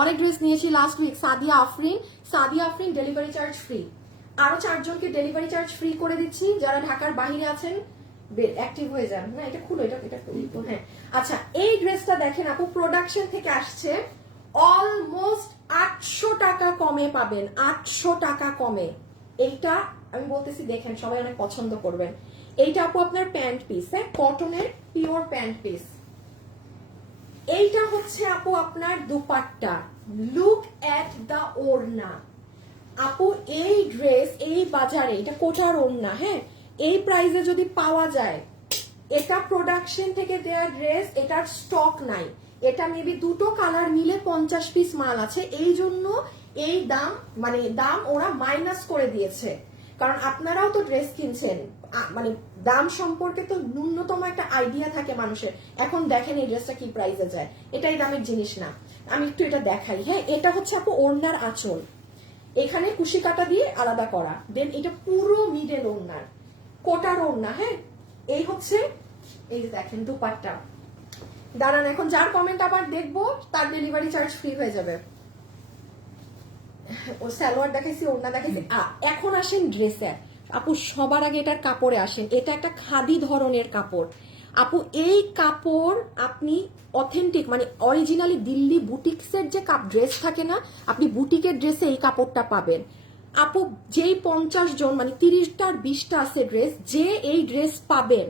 অনেক ড্রেস নিয়েছি last week. Sadia Afrin delivery charge free. আরো 4 জনকে ডেলিভারি চার্জ ফ্রি করে দিচ্ছি, যারা ঢাকার বাইরে আছেন অ্যাক্টিভ হয়ে যান। না, এটা খুলো, এটা খুলো। হ্যাঁ, আচ্ছা, এই ড্রেসটা দেখেন আপু, প্রোডাকশন থেকে আসছে, অলমোস্ট 800 টাকা কমে পাবেন, 800 টাকা কমে। এইটা আমি বলতেছি দেখেন, সবাই অনেক পছন্দ করবেন। এইটা আপু আপনার প্যান্ট পিস, হ্যাঁ, কটনের পিওর প্যান্ট পিস। এইটা হচ্ছে আপু আপনার দুপাট্টা। লুক এট দা ওড়না আপু, এই ড্রেস এই বাজারে, এটা কোটার ওড়না, হ্যাঁ, এই প্রাইসে যদি পাওয়া যায়, এটা প্রোডাকশন থেকে দেয়া ড্রেস, এটার স্টক নাই। এটা মেবি দুটো কালার মিলে 50 পিস মাল আছে, এই জন্য এই দাম, মানে দাম ওরা মাইনাস করে দিয়েছে। কারণ আপনারাও তো ড্রেস কিনছেন, মানে দাম সম্পর্কে তো ন্যূনতম একটা আইডিয়া থাকে মানুষের। এখন দেখেন এই ড্রেসটা কি প্রাইসে যায়, এটাই দামের জিনিস না। আমি একটু এটা দেখাই, হ্যাঁ, এটা হচ্ছে আপু ওড়নার আঁচল, এখানে কুশি কাটা দিয়ে আলাদা করা, দেন এটা পুরো মিডল ওড়নার, কোটার ওড়না, হ্যাঁ। এই হচ্ছে, এই যে দেখেন দুপাট্টা। দাঁড়ান, এখন যার কমেন্ট আবার দেখবো তার ডেলিভারি চার্জ ফ্রি হয়ে যাবে। ও সালোয়ার দেখাইছি, ওড়না দেখাইছি। এখন আসেন ড্রেসে আপু, সবার আগে এটার কাপড়ে আসেন। এটা একটা খাদি ধরনের কাপড় আপু, এই কাপড় আপনি অথেন্টিক, মানে অরিজিনালি দিল্লি বুটিক্সের যে ড্রেস থাকে না, আপনি বুটিকের ড্রেসে এই কাপড়টা পাবেন আপু। যেই 50 জন, মানে 30টার 20টা আছে ড্রেস, যে এই ড্রেস পাবেন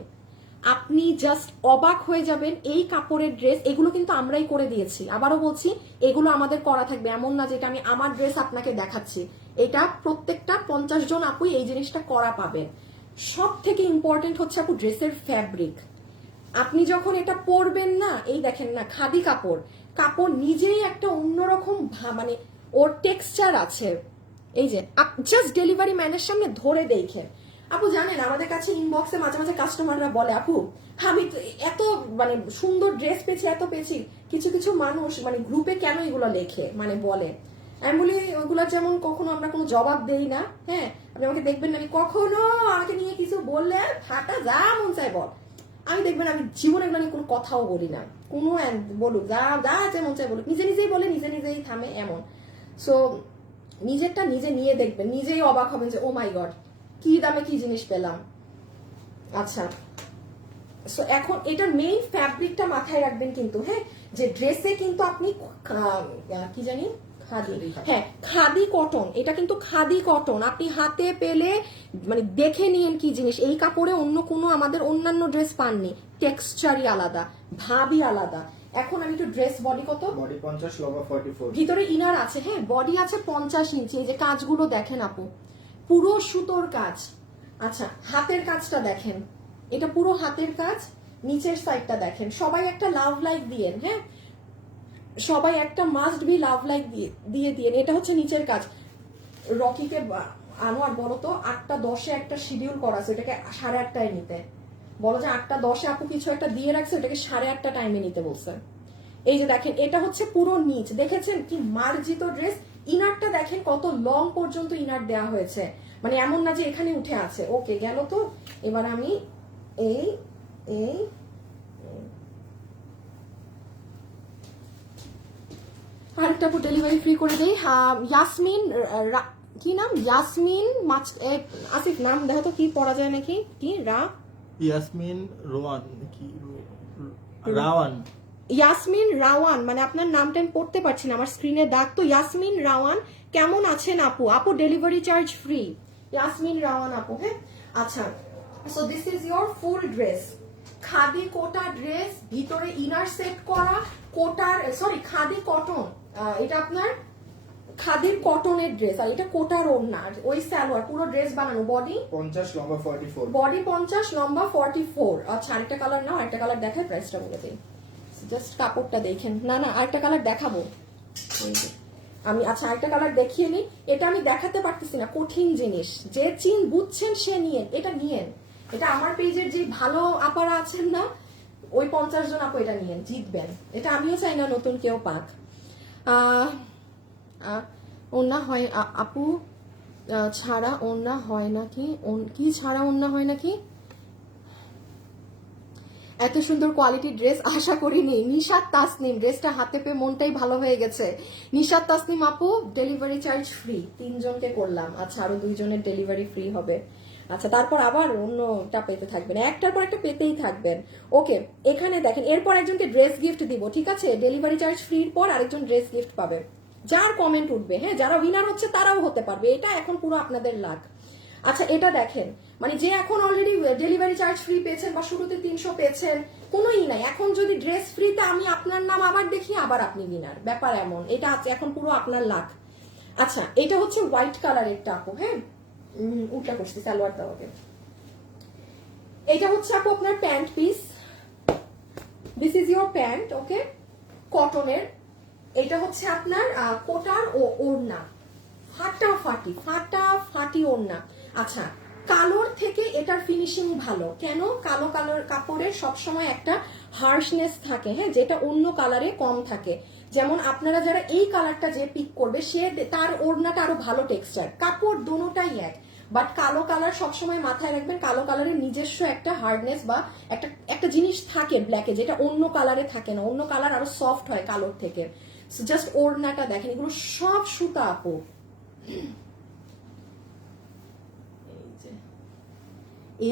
আপনি জাস্ট অবাক হয়ে যাবেন। এই কাপড়ের ড্রেস, এগুলো কিন্তু আমরাই করে দিয়েছি, আবারও বলছি এগুলো আমাদের করা থাকবে, এমন না যেটা আমি আমার ড্রেস আপনাকে দেখাচ্ছি। এটা প্রত্যেকটা 50 জন আপুই এই জিনিসটা করা পাবেন। সব থেকে ইম্পর্টেন্ট হচ্ছে আপু ড্রেসের ফ্যাব্রিক। আপনি যখন এটা পরবেন না, এই দেখেন না, খাদি কাপড়, কাপড় নিজেই একটা অন্যরকম মানে ওর টেক্সচার আছে। এই যে জাস্ট ডেলিভারি ম্যানের সামনে ধরে দেখেন আপু। জানেন আমাদের কাছে ইনবক্সে মাঝে মাঝে কাস্টমাররা বলে, আপু আমি এত মানে সুন্দর ড্রেস পেয়েছি, এত পেয়েছি। কিছু কিছু মানুষ মানে গ্রুপে কেন এগুলো লেখে, মানে বলে, আমি বলি ওগুলো যেমন কখনো আমরা কোনো জবাব দেই না, হ্যাঁ। আপনি আমাকে দেখবেন না আমি কখনো আমাকে নিয়ে কিছু বললে ফাটা যা মন চাই বল, আমি দেখবেন আমি জীবনে এগুলো নিয়ে কোনো কথাও বলি না। কোনো বলুক, যা যা আছে মন চাই বলুক, নিজে নিজেই বলে, নিজে নিজেই থামে, এমন। সো নিজেরটা নিজে নিয়ে দেখবেন, নিজেই অবাক হবেন যে ও মাই গড, কি দামে কি জিনিস পেলাম। আচ্ছা, সো এখন এটার মেইন ফ্যাব্রিকটা মাথায় রাখবেন কিন্তু, হ্যাঁ, যে ড্রেসে কিন্তু আপনি কি জানি খাদি, হ্যাঁ, খাদি কটন, এটা কিন্তু খাদি কটন। আপনি হাতে পেলে মানে দেখে নিয়েন কি জিনিস। এই কাপড়ে অন্য কোনো আমাদের অন্যান্য ড্রেস পাননি, টেক্সচারই আলাদা, ভাবই আলাদা। এখন আমি একটু ড্রেস, বডি কত? বডি 50, লম্বা 44, ভিতরে ইনার আছে, হ্যাঁ, বডি আছে 50 ইঞ্চি। এই যে কাজগুলো দেখেন আপু, পুরো সুতোর কাজ। আচ্ছা, হাতের কাজটা দেখেন, এটা পুরো হাতের কাজ। নিচের সাইডটা দেখেন, সবাই একটা লাভ লাইক দিয়েন, হ্যাঁ, সবাই একটা মাস্ট বি লাভ লাইক দিয়ে দিয়েন। এটা হচ্ছে নিচের কাজ। রকিকে আনো আর বলো তো 8টা 10-এ একটা শিডিউল করা আছে, এটাকে 8:30টায় নিতে বলো, যে 8টা 10-এ আপু কিছু একটা দিয়ে রাখছে, এটাকে 8:30টা টাইমে নিতে বলছে। এই যে দেখেন, এটা হচ্ছে পুরো নিচ, দেখেছেন কি মার্জিত ড্রেস। ইনারটা দেখেন কত লং পর্যন্ত ইনার দেওয়া হয়েছে, মানে এমন না যে এখানে উঠে আছে। ওকে, গেল তো। এবার আমি এই এই আরেকটা ডেলিভারি ফ্রি করে দিই। ইয়াসমিন, কি নাম? ইয়াসমিন আসিফ নাম দেখো তো, কি পড়া যায় নাকি, কি ইয়াসমিন রোয়ান, কি রাওয়ান, ইয়াসমিন রাওয়ান, মানে আপনার নামটা আমি পড়তে পারছি না, আমার স্ক্রিনে দাগ তো। ইয়াসমিন রাওয়ান, কেমন আছেন আপু? আপু delivery charge free, Yasmin Rawan আপু, হ্যাঁ। আচ্ছা, so this is your full dress, khadi Kota dress, ভিতরে ইনার সেট করা, কোটার, সরি খাদি কটন, এটা আপনার খাদির কটনের ড্রেস, আর এটা কোটার ওড়না, ওই সালোয়ার, পুরো ড্রেস বানানো। বডি 50, লম্বা 44, বডি 50, লম্বা 44। আচ্ছা, আরেকটা কালার নাও, আরেকটা কালার দেখায়, প্রাইসটা বলে দিই। জাস্ট কাপড়টা দেখেন, না না আরেকটা কালার দেখাবো আমি। আচ্ছা, আরেকটা কালার দেখিয়ে নি। এটা আমি দেখাতে পারতেছি না, কঠিন জিনিস, যে বুঝছেন সে নিয়েন, এটা নিয়েন। এটা আমার পেজের যে ভালো আপারা আছেন না, ওই 50 জন আপু এটা নিয়েন, জিতবেন। এটা আমিও চাই না নতুন কেউ পাক। ওন্না হয় আপু ছাড়া ওন্না হয় নাকি? কি ছাড়া ওন্না হয় নাকি? এত সুন্দর কোয়ালিটির ড্রেস আশা করিনি। নিশাত তাসনিম, ড্রেসটা হাতে পেয়ে মনটাই ভালো হয়ে গেছে। নিশাত তাসনিম আপু ডেলিভারি চার্জ ফ্রি, 3 জনকে করলাম। আচ্ছা, আরো 2 জনের ডেলিভারি ফ্রি হবে। আচ্ছা, তারপর আবার অন্যটা পেতে থাকবেন, একটার পর একটা পেতেই থাকবেন। ওকে, এখানে দেখেন, এরপর একজনকে ড্রেস গিফট দিব, ঠিক আছে? ডেলিভারি চার্জ ফ্রির পর আরেকজন ড্রেস গিফট পাবে, যার কমেন্ট উঠবে। হ্যাঁ, যারা উইনার হচ্ছে তারাও হতে পারবে, এটা এখন পুরো আপনাদের লাক। আচ্ছা, এটা দেখেন, মানে যে এখন অলরেডি ডেলিভারি চার্জ ফ্রি পেয়েছেন বা শুরুতে 300 পেয়েছেন, কোনোই নাই, এখন যদি ড্রেস ফ্রিতে আমি আপনার নাম আবার দেখি, আবার আপনি উইনার, ব্যাপার এমন। এটা এখন পুরো আপনার লাক। আচ্ছা, এটা হচ্ছে হোয়াইট কালারের আপু, হ্যাঁ উল্টা করছি, সালোয়ার দাও আগে। এটা হচ্ছে আপু আপনার pant piece, this is your pant, okay, কটনের। এটা হচ্ছে আপনার কোটার ও ওড়না, ফাটাফাটি ওড়না। আচ্ছা, কালোর থেকে এটার ফিনিশিং ভালো কেন? কালো কালার কাপড়ের সবসময় একটা হার্শনেস থাকে, হ্যাঁ, যেটা অন্য কালারে কম থাকে। যেমন আপনারা যারা এই কালারটা যে পিক করবে, সে তার ওড়নাটা আরো ভালো টেক্সচার, কাপড় দোনোটাই এক। বাট কালো কালার সবসময় মাথায় রাখবেন, কালো কালারের নিজস্ব একটা হার্ডনেস বা একটা জিনিস থাকে ব্ল্যাকে, যেটা অন্য কালারে থাকে না। অন্য কালার আরো সফট হয় কালোর থেকে। জাস্ট ওড়নাটা দেখেন, এগুলো সব সুতা আপু।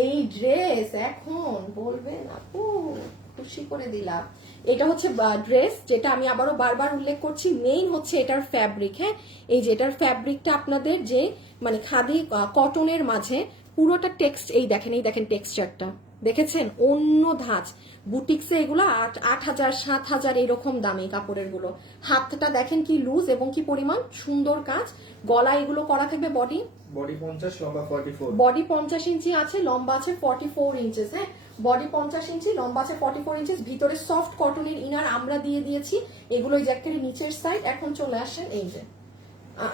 এই ড্রেস এখন বলবেন আপু খুশি করে দিলাম। এটা হচ্ছে ড্রেস, যেটা আমি আবারও বারবার উল্লেখ করছি, মেইন হচ্ছে এটার ফ্যাব্রিক। হ্যাঁ, এই যে এটার ফ্যাব্রিকটা আপনাদের যে মানে খাদি কটনের মাঝে পুরোটা টেক্সট, এই দেখেন টেক্সচারটা দেখেছেন, অন্য ধাঁচ। বুটিক্সে এগুলো 8,000 7,000 এরকম দামে কাপড়ের গুলো। হাতটা দেখেন কি লুজ এবং কি পরিমাণ সুন্দর কাজ। গলা এগুলো করা থাকবে, বডি 50, লম্বা 44। বডি 50 ইঞ্চি আছে, লম্বা আছে 44 ইঞ্চেস। হ্যাঁ, বডি 50 ইঞ্চি, লম্বা আছে 44 ইঞ্চেস। ভিতরে সফট কটনের ইনার আমরা দিয়ে দিয়েছি। এগুলো এই জ্যাকেটের নিচের সাইড। এখন চলে আসেন এই যে,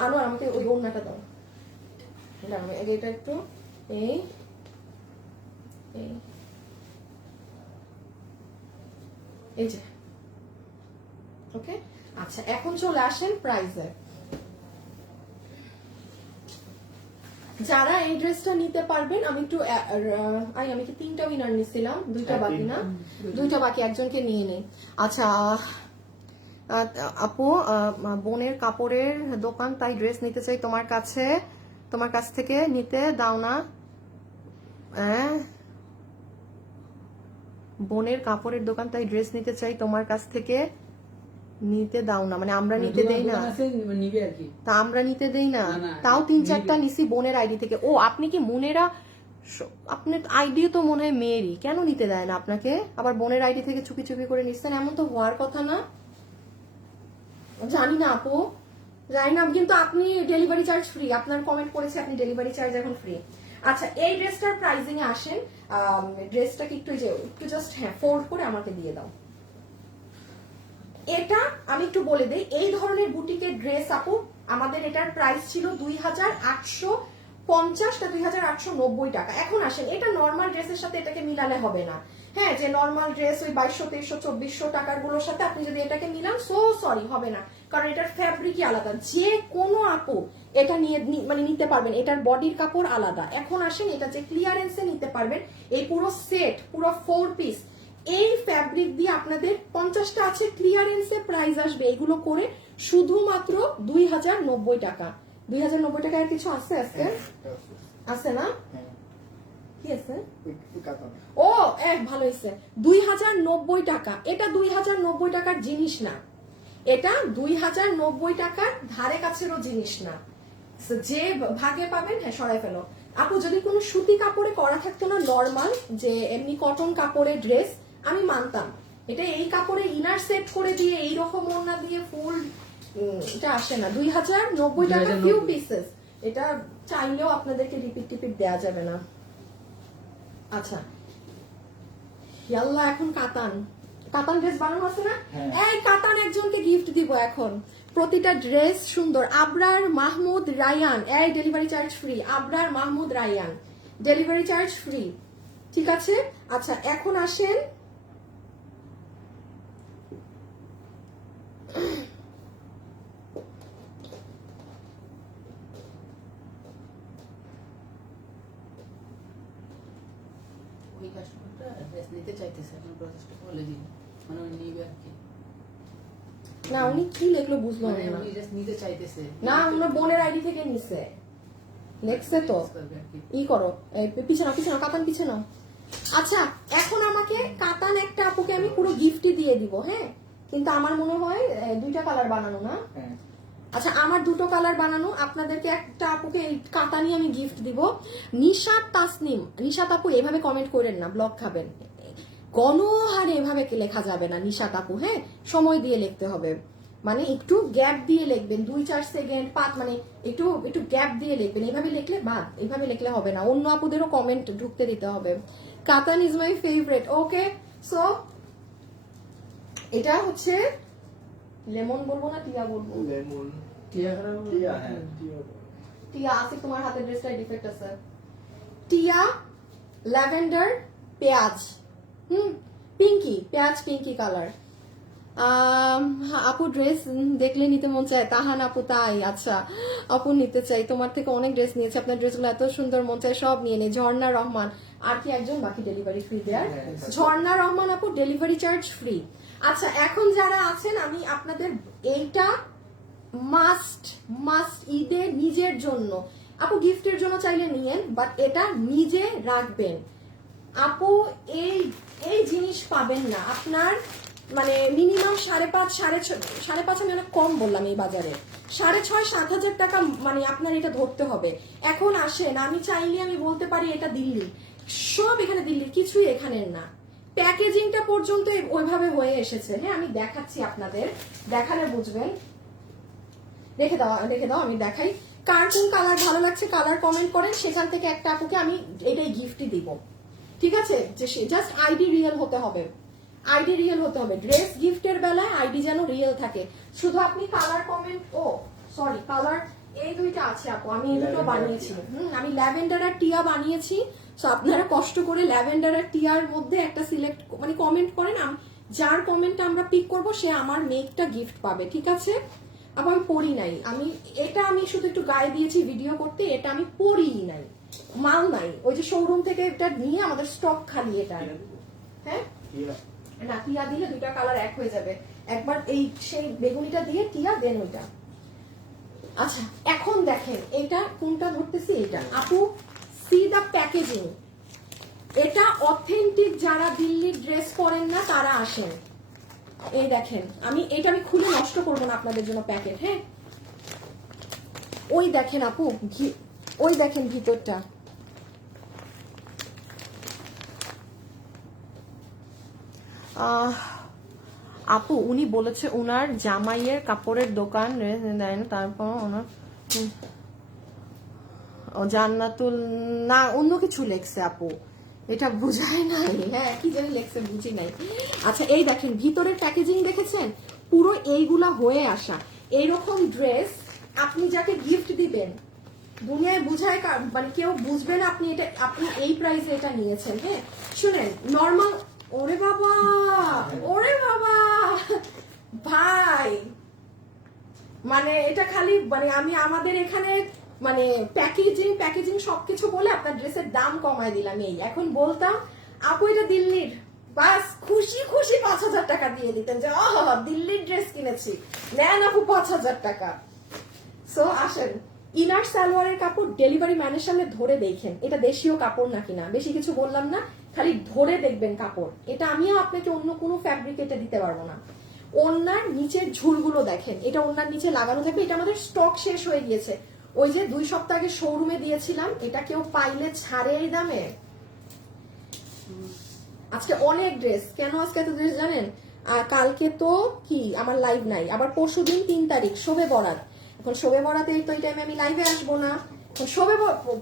আনোয়ার আমাকে ওই ওড়নাটা দাও, এটা একটু এই এই যে, ওকে। আচ্ছা, এখন চলে আসেন প্রাইসে। যারা এই ড্রেসটা নিতে পারবেন, আমি একটু আমি কি 3টা উইনার নিছিলাম, 2টা বাকি না? 2টা বাকি, একজনকে নিয়ে নেই। আচ্ছা আপু, বোনের কাপড়ের দোকান, তাই ড্রেস নিতে চাই তোমার কাছ থেকে নিতে দাও না? বোনের কাপড়ের দোকান, তাই ড্রেস নিতে চাই তোমার কাছ থেকে নিতে দাও না, মানে আমরা নিতে দেই না? তা আমরা নিতে দেই না, তাও 3-4টা নিছি বোনের আইডি থেকে। ও, আপনি কি মুনেরা? আপনার আইডি তো মনে হয় মেয়েরই, কেন নিতে দেয় না আপনাকে? আবার বোনের আইডি থেকে চুপি চুপি করে নিচ্ছেন, এমন তো হওয়ার কথা না। জানি না আপু, জানি না, কিন্তু আপনি ডেলিভারি চার্জ ফ্রি, আপনার কমেন্ট করেছে আপনি ডেলিভারি চার্জ এখন ফ্রি। আচ্ছা, এই ড্রেসটার প্রাইসিং এ আসেন। ড্রেসটাকে একটু জাস্ট হ্যাঁ ফোল্ড করে আমাকে দিয়ে দাও। এটা আমি একটু বলে দেই, এই ধরনের বুটিকের ড্রেস আপু আমাদের এটার প্রাইস ছিল 2,850 টা 2,890 টাকা। এখন আসেন, এটা নর্মাল ড্রেসের সাথে এটাকে মিলালে হবে না। হ্যাঁ, যে নর্মাল ড্রেস ওই 2200 2300 2400 টাকার গুলোর সাথে আপনি যদি এটাকে মিলান, সরি হবে না, কারণ এটার ফ্যাব্রিকই আলাদা। যে কোনো আপু এটা নিয়ে মানে নিতে পারবেন, এটার বডির কাপড় আলাদা। এখন আসেন, এটা যে ক্লিয়ারেন্সে নিতে পারবেন, এই পুরো সেট, পুরো 4 পিস এই ফ্যাব্রিক দিয়ে আপনাদের 50টা আছে ক্লিয়ারেন্সে প্রাইস আসবে এগুলো করে শুধুমাত্র 2,090 টাকা। 2,090 টাকা। আর কিছু আছে আজকে? আছে না? কি আছে? ও, ভালো হয়েছে, 2,090 টাকা। এটা 2,090 টাকার জিনিস না, এটা 2,090 টাকার ধারে কাছেরও জিনিস না। যে ভাগে পাবেন, হ্যাঁ সরাই ফেলো আপু। যদি কোনো সুতি কাপড়ে করা থাকতো না, নর্মাল যে এমনি কটন কাপড়ের ড্রেস, আমি মানতাম। এটা এই কাপড়ে ইনার সেট করে দিয়ে এইরকম ওড়না দিয়ে ফুল, এটা আসে না। 2,090 টাকা ফিউ পিসেস, এটা চাইলেও আপনাদেরকে রিপিট দেওয়া যাবে না। আচ্ছা, ইয়াল্লা, এখন কাতান ড্রেস বানানো আছে না? এই কাতান একজনকে গিফট দিব এখন। প্রতিটা ড্রেস সুন্দর। আবরার মাহমুদ রায়ান, এই delivery charge free. Abrar Mahmud Rayan, delivery charge free, ঠিক আছে? আচ্ছা, এখন আসেন না, উনি কি লিখলো বুঝলো না। না, উনার বোনের আইডি থেকে নিছে। লেখছে তো ই করো, পিছনে পিছনে কাতান পিছনে। আচ্ছা এখন আমাকে কাতান একটা আপুকে আমি পুরো গিফটই দিয়ে দিব, হ্যাঁ কিন্তু আমার মনে হয় দুইটা কালার বানানো না। হ্যাঁ আচ্ছা আমার দুটো কালার বানানো, আপনাদেরকে একটা আপুকে এই কাতানি আমি গিফট দিব। নিশাত তাসনিম, নিশাত আপু এভাবে কমেন্ট করেন না, ব্লক খাবেন। গণহারে এভাবে লেখা যাবে না নিশাত আপু, হ্যাঁ সময় দিয়ে লিখতে হবে, মানে একটু গ্যাপ দিয়ে লিখবেন, 2-4 সেকেন্ড 5, মানে একটু একটু গ্যাপ দিয়ে লিখবেন। এইভাবে লিখলে বাদ, এইভাবে লিখলে হবে না, অন্য আপুদেরও কমেন্ট ঢুকতে দিতে হবে। কাতান is my favourite. Okay so এটা হচ্ছে লেমন বলবো না টিয়া বলবো? লেমন টিয়া, হ্যাঁ। টিয়া আসিফ তোমার হাতের ড্রেসটাই ডিফেক্ট আছে। টিয়া, ল্যাভেন্ডার, পেঁয়াজ, পিঙ্কি, পেঁয়াজ পিঙ্কি কালার। আপু ড্রেস দেখলে নিতে মন চায়। তাহান আপু তাই, আচ্ছা আপু নিতে চাই, তোমার থেকে অনেক ড্রেস নিয়েছে, আপনার ড্রেসগুলো এত সুন্দর, মন চায় সব নিয়ে নে। ঝর্ণা রহমান, আর কি একজন বাকি ডেলিভারি ফ্রি দেয়ার? ঝর্ণা রহমান আপু ডেলিভারি চার্জ ফ্রি। আচ্ছা এখন যারা আছেন আমি আপনাদের এইটা মাস্ট মাস্ট ঈদে নিজের জন্য, আপু গিফটের জন্য চাইলে নিয়েন, বাট এটা নিজে রাখবেন। আপু এই এই জিনিস পাবেন না আপনার, মানে মিনিমাম 5.5 আমি অনেক কম বললাম এই বাজারে, 6,500-7,000 টাকা মানে আপনার এটা ধরতে হবে। এখন আসেন, আমি চাইলে আমি বলতে পারি এটা দিল্লি, সব এখানে দিল্লির, কিছুই এখানের না। প্যাকেজিংটা পর্যন্ত ওইভাবে হয়ে এসেছে। হ্যাঁ আমি দেখাচ্ছি আপনাদের, দেখালে বুঝবেন। রেখে দাও আমি দেখাই। কার কোন কালার ভালো লাগছে কালার কমেন্ট করেন, সেখান থেকে একটা আপুকে আমি এটাই গিফটই দিব, ঠিক আছে? যে জাস্ট আইডি রিয়েল হতে হবে, আইডি রিয়েল হতে হবে। ড্রেস গিফটের বেলায় আইডি যেন রিয়েল থাকে। শুধু আপনি কালার কমেন্ট, ও সরি কালার এই দুইটা আছে আপু, আমি এই দুটো বানিয়েছি। আমি ল্যাভেন্ডার আর টিয়া বানিয়েছি। সো আপনারা কষ্ট করে ল্যাভেন্ডার আর টিয়ার মধ্যে একটা সিলেক্ট মানে কমেন্ট করেন, যার কমেন্টটা আমরা পিক করব সে আমার মেকটা গিফট পাবে, ঠিক আছে? আবার আমি পরি নাই, আমি শুধু একটু গায়ে দিয়েছি ভিডিও করতে, এটা আমি পরি নাই, মাল নাই, ওই যে শোরুম থেকে এটা নিয়ে আমাদের স্টক খালি এটা। হ্যাঁ না টিয়া দিলে দুটা কালার এক হয়ে যাবে, একবার এই সেই বেগুনিটা দিয়ে টিয়া দেন ওইটা। আচ্ছা এখন দেখেন এটা কোনটা ধরতেছি, এটা আপু সি দা প্যাকেজিং, এটা অথেন্টিক, যারা দিল্লির ড্রেস পরেন না তারা আসেন। এই দেখেন এটা আমি খুলে নষ্ট করবো না আপনাদের জন্য প্যাকেট, হ্যাঁ ওই দেখেন আপু, ওই দেখেন ভিতরটা, আপু উনি বলেছে উনার জামাইয়ের কাপড়ের দোকান দেন, তারপর ওনার জান্নাতুল না অন্য কিছু লেখছে আপু, এটা বুঝায় নাই, হ্যাঁ কি জানি লেখছে বুঝি নাই। আচ্ছা এই দেখেন ভিতরের প্যাকেজিং দেখেছেন, পুরো এইগুলা হয়ে আসা। এইরকম ড্রেস আপনি যাকে গিফট দিবেন দুনিয়ায় বুঝায় মানে কেউ বুঝবে না আপনি এটা, আপনি এই প্রাইসে এটা নিয়েছেন। হ্যাঁ শুনেন নর্মাল, ওরে বাবা ভাই, মানে এটা খালি মানে আমি আমাদের এখানে মানে প্যাকেজিং সবকিছু বলে আপনার ড্রেসের দাম কমায় দিলাম। এই এখন বলতাম আপু এটা দিল্লির, বাস খুশি 5,000 টাকা দিয়ে দিতেন যে দিল্লির ড্রেস কিনেছি, নেন আপু 5,000 টাকা। সো আসেন, ইনার সালোয়ারের কাপড় ডেলিভারি ম্যানের সামনে ধরে দেখেন এটা দেশীয় কাপড় নাকি না, বেশি কিছু বললাম না, খালি ধরে দেখবেন কাপড়। এটা আমিও আপনাকে অন্য কোনো ফ্যাব্রিকেটে দিতে পারবো না। ওনার নিচের ঝুলগুলো দেখেন, এটা ওনার নিচে লাগানো থাকবে, এটা আমাদের স্টক শেষ হয়ে গিয়েছে, ওই যে 2 সপ্তাহ আগে শোরুমে দিয়েছিলাম, এটা কেউ পাইলে ছাড়ে এই দামে। আজকে অনেক ড্রেস, কেন আজকে এত ড্রেস জানেন? আর কালকে তো কি আমার লাইভ নাই, আবার পরশুদিন 3 তারিখ শোবে বরাত, এখন শোবে বরাতে তো এই টাইমে আমি লাইভে আসবো না,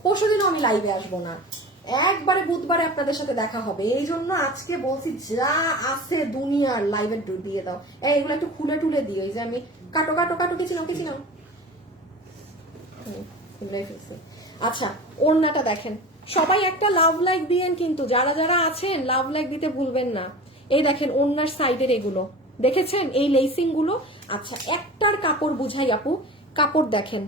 পরশুদিনও আমি লাইভে আসবো না, একবারে বুধবারে আপনাদের সাথে দেখা হবে। এই জন্য আজকে বলছি যা আছে দুনিয়ার লাইভে দিয়ে দাও। এগুলো একটু খুলে টুলে দিও, এই যে আমি কাটো কিছু নাও। আচ্ছা ওড়নাটা দেখেন, সবাই একটা লাভ লাইক দিয়েন কিন্তু, যারা যারা আছেন লাভ লাইক দিতে ভুলবেন না। এই দেখেন ওড়নার সাইডের এগুলো দেখেছেন, এই লেসিং গুলো। আচ্ছা একটার কাপড় বুঝাই আপু, কাপড় দেখেন,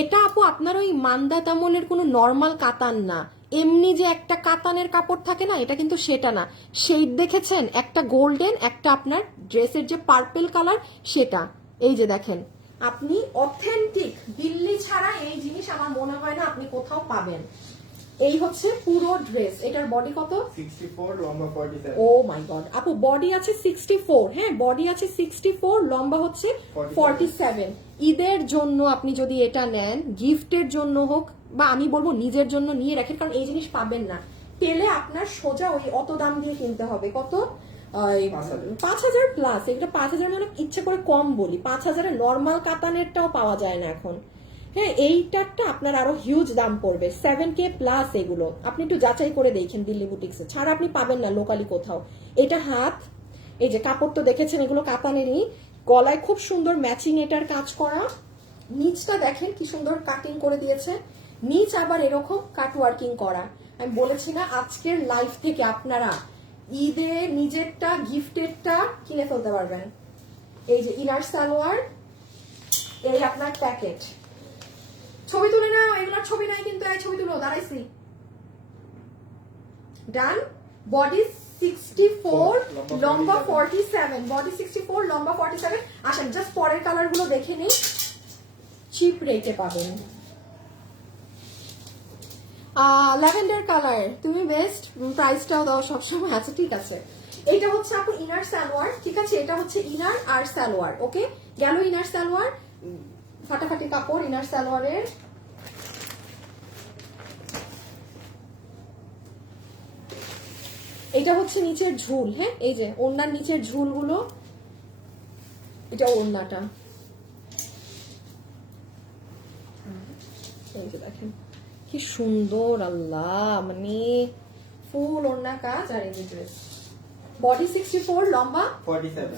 এটা আপু আপনার ওই মান্দা তামলের কোনো নর্মাল কাতান না, এমনি যে একটা কাতানের কাপড় থাকে না, এটা কিন্তু সেটা না। শেড দেখেছেন, একটা গোল্ডেন, একটা আপনার ড্রেসের যে পার্পল কালার সেটা, এই যে দেখেন আপনি অথেন্টিক দিল্লি ছাড়া এই জিনিস আমার মনে হয় না আপনি কোথাও পাবেন। এই হচ্ছে পুরো ড্রেস। এটার বডি কত? 64, লম্বা 47। ও মাই গড আপু, বডি আছে 64, হ্যাঁ বডি আছে 64, লম্বা হচ্ছে 47। ঈদের জন্য আপনি যদি এটা নেন, গিফটের জন্য হোক বা আমি বলবো নিজের জন্য নিয়ে রাখেন, কারণ এই জিনিস পাবেন না। পেলে আপনার সোজা ওই অত দাম দিয়ে কিনতে হবে। কত? 5000 প্লাস। এটা 5000 মানে ইচ্ছে করে কম বলি, 5000 নর্মাল কাতানেরটাও পাওয়া যায় না এখন। হ্যাঁ, এইটারটা আপনার আরো হিউজ দাম পড়বে, 7K প্লাস। এগুলো আপনি একটু যাচাই করে দেখেন দিল্লি বুটিক্সে, ছাড়া আপনি পাবেন না লোকালি কোথাও। এটা হাত, এই যে কাপড় তো দেখেছেন, এগুলো কাতানেরই। গলায় খুব সুন্দর ম্যাচিং এটার কাজ করা। নিচটা দেখেন কি সুন্দর কাটিং করে দিয়েছে, নিচ আবার এরকম কাট ওয়ার্কিং করা। আমি বলেছি না আজকের লাইফ থেকে আপনারা ঈদে নিজেরটা গিফটেরটা কিনে ফেলতে পারবেন। এই যে ইনার সালোয়ার, এই আপনার প্যাকেট। ছবি তুলে নাও, এগুলোর ছবি নাই কিন্তু। এই ছবি তুলো, দাঁড়াইছি। ডান। বডি 64, লম্বা 47। বডি 64, লম্বা 47। আসেন জাস্ট পরের কালার গুলো দেখে নিই, চিপ রেটে পাবেন। ল্যাভেন্ডার কালার, তুমি বেস্ট, প্রাইসটাও দাও সবসময়। আচ্ছা ঠিক আছে, এটা হচ্ছে আপু ইনার সালোয়ার, ঠিক আছে? এটা হচ্ছে ইনার আর সালোয়ার। ওকে, গেল ইনার সালোয়ার, ফাটাফাটি কাপড় ইনার সালোয়ারের। এটা হচ্ছে নিচের ঝুল, হ্যাঁ এই যে ওড়নার নিচের ঝুলগুলো, এটা ওড়নাটা। এই যে দেখেন কি সুন্দর, আল্লাহ, মানে ফুল ওড়না কাজ। আর এই ড্রেস বডি 64, লম্বা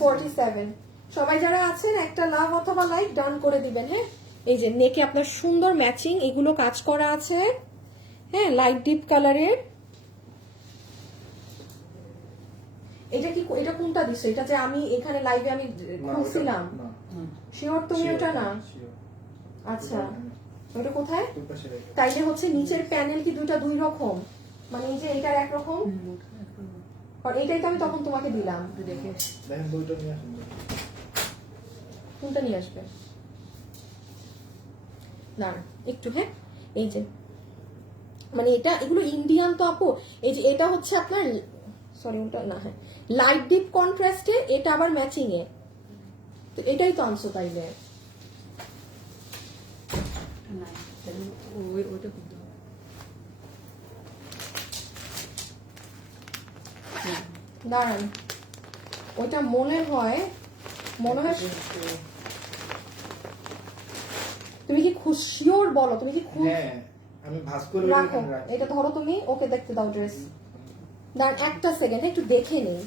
47। সবাই যারা আছেন একটা লাভ অথবা লাইক ডান করে দিবেন। হ্যাঁ, এই যে নেকে আপনার সুন্দর ম্যাচিং এগুলো কাজ করা আছে, হ্যাঁ লাইট ডিপ কালারের। এটা কি, এটা কোনটা দিছো? এটা যে আমি এখানে লাইভে আমি খুলছিলাম, শিওর তুমি ওটা না? আচ্ছা, ওটা কোথায়? তাইলে হচ্ছে নিচের প্যানেল কি দুই রকম, মানে এই যে এটার একরকম, আর এইটাই তো আমি তখন তোমাকে দিলাম। কোনটা নিয়ে আসবে না একটু, হ্যাঁ এই যে মানে এটা, এগুলো ইন্ডিয়ান তো আপু। এই যে এটা হচ্ছে আপনার, সরি ওটা না, হ্যাঁ লাইট ডিপ কন্ট্রাস্টে, এটা আবার ম্যাচিং এ, তো এটাই তো আনছো তাইলে। দাঁড়ান, ওইটা মনে হয় তুমি কি শিওর বলো, তুমি কি আমি ভাঁজ করে রাখো, এটা ধরো তুমি। ওকে দেখতে দাও ড্রেস, দাঁড়ান একটা সেকেন্ড একটু দেখে নিই।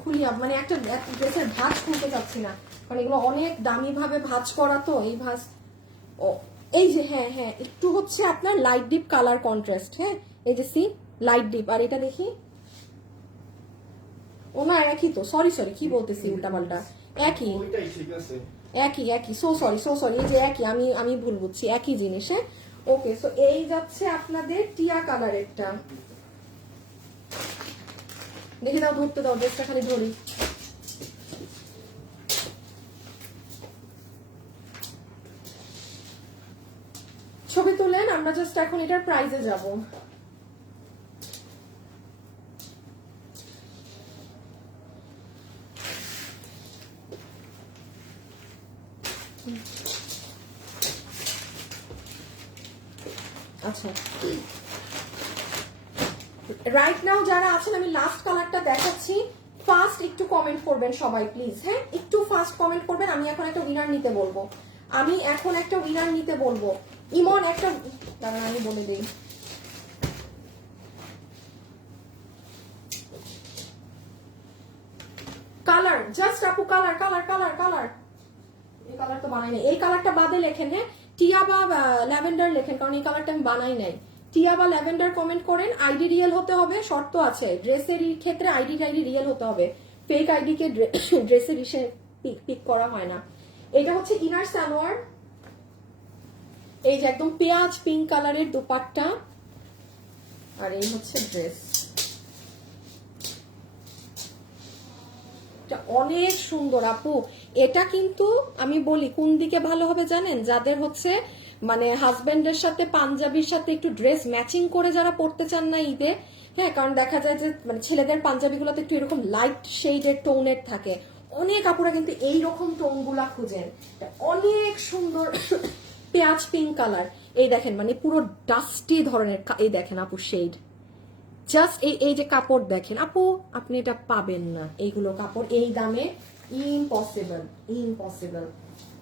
খুলি, মানে একটা ড্রেসের ভাঁজ খুলতে চাচ্ছি না, কারণ এগুলো অনেক দামি ভাবে ভাঁজ করা, তো এই ভাঁজ। ও এই যে, হ্যাঁ হ্যাঁ একটু হচ্ছে আপনার লাইট ডিপ কালার কন্ট্রাস্ট, হ্যাঁ এই যে সি লাইট ডিপ। আর এটা দেখি, ও না একই তো, সরি কি বলতেছি উল্টাপাল্টা, একই একই সো সরি এই যে একই, আমি ভুল বুঝছি, একই জিনিস। হ্যাঁ ওকে, সো এই যাচ্ছে আপনাদের টিয়া কালারেরটা। দেখে দাও, ধরতে দাও, ড্রেসটা খালি ধরি। ছবি তুলেন, আমরা জাস্ট এখন এটার প্রাইজে যাব। আচ্ছা, রাইট নাও যারা আছেন, আমি লাস্ট কালারটা দেখাচ্ছি, ফার্স্ট একটু কমেন্ট করবেন সবাই প্লিজ। হ্যাঁ একটু ফার্স্ট কমেন্ট করবেন। আমি এখন একটা উইনার নিতে বলবো, ইমন একটা, দাঁড়ান আমি বলে দিই। কালার জাস্ট আপু, কালার এই কালার তো বানাই নাই, এই কালারটা বাদে লেখেন, হ্যাঁ টিয়া বা ল্যাভেন্ডার লেখেন, কারণ এই কালারটা আমি বানাই নাই। টিয়া বা ল্যাভেন্ডার কমেন্ট করেন। আইডি রিয়েল হতে হবে, শর্ত আছে ড্রেসের ক্ষেত্রে, আইডি রিয়েল হতে হবে। ফেক আইডি কে ড্রেসের ইসে পিক করা হয় না। এটা হচ্ছে ইনার সালোয়ার, এই যে একদম পেঁয়াজ পিঙ্ক কালারের দুপাট্টা, আর এই হচ্ছে ড্রেস। এটা অনেক সুন্দর আপু। এটা কিন্তু আমি বলি কোন দিকে ভালো হবে জানেন, যাদের হচ্ছে মানে হাজবেন্ডের সাথে পাঞ্জাবির সাথে একটু ড্রেস ম্যাচিং করে যারা পড়তে চান না ঈদে, হ্যাঁ, কারণ দেখা যায় যে মানে ছেলেদের পাঞ্জাবিগুলোতে একটু এরকম লাইট শেডের টোনের থাকে, অনেক আপুরা কিন্তু এইরকম টোনগুলা খুঁজেন। অনেক সুন্দর পেঁয়াজ পিঙ্ক কালার, এই দেখেন মানে পুরো ডাস্টি ধরনের, এই দেখেন আপু শেড, জাস্ট এই যে কাপড় দেখেন আপু, আপনি এটা পাবেন না এইগুলো কাপড় এই দামে, ইম্পসিবল ইম্পসিবল।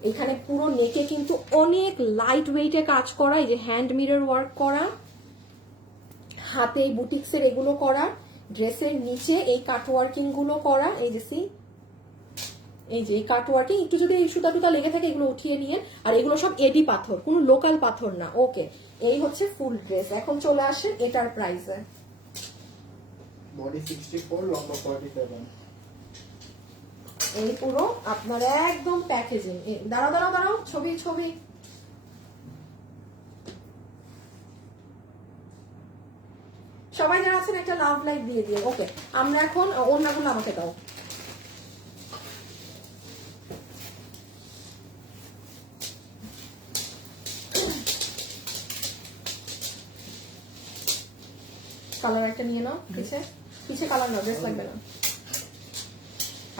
এখানে পুরো নেকে কিন্তু অনেক লাইট ওয়েটে কাজ করা, এই যে হ্যান্ড মিরর ওয়ার্ক করা, হাতে এই বুটিক্সের এগুলো করা, ড্রেসের নিচে এই কাট ওয়ার্কিং গুলো করা, এই যে সি এই যে কাট ওয়ার্কিং, একটু যদি এই সুতা টুতা লেগে থাকে এগুলো উঠিয়ে নিয়ে, আর এগুলো সব এডি পাথর, কোনো লোকাল পাথর না। ওকে, এই হচ্ছে ফুল ড্রেস। এখন চলে আসে এটার প্রাইসে। বডি 64, লম্বা 47। এই পুরো আপনার একদম প্যাকেজিং। দাঁড়াও দাঁড়াও দাঁড়াও, ছবি ছবি। সবাই যারা আছেন একটা লাভ লাইক দিয়ে দিয়ে। ওকে, আমরা এখন ওড়নাগুলো আমাকে দাও। কালার একটা নিয়ে নাও, পিছে পিছে কালার নাও, ড্রেস লাগবে না।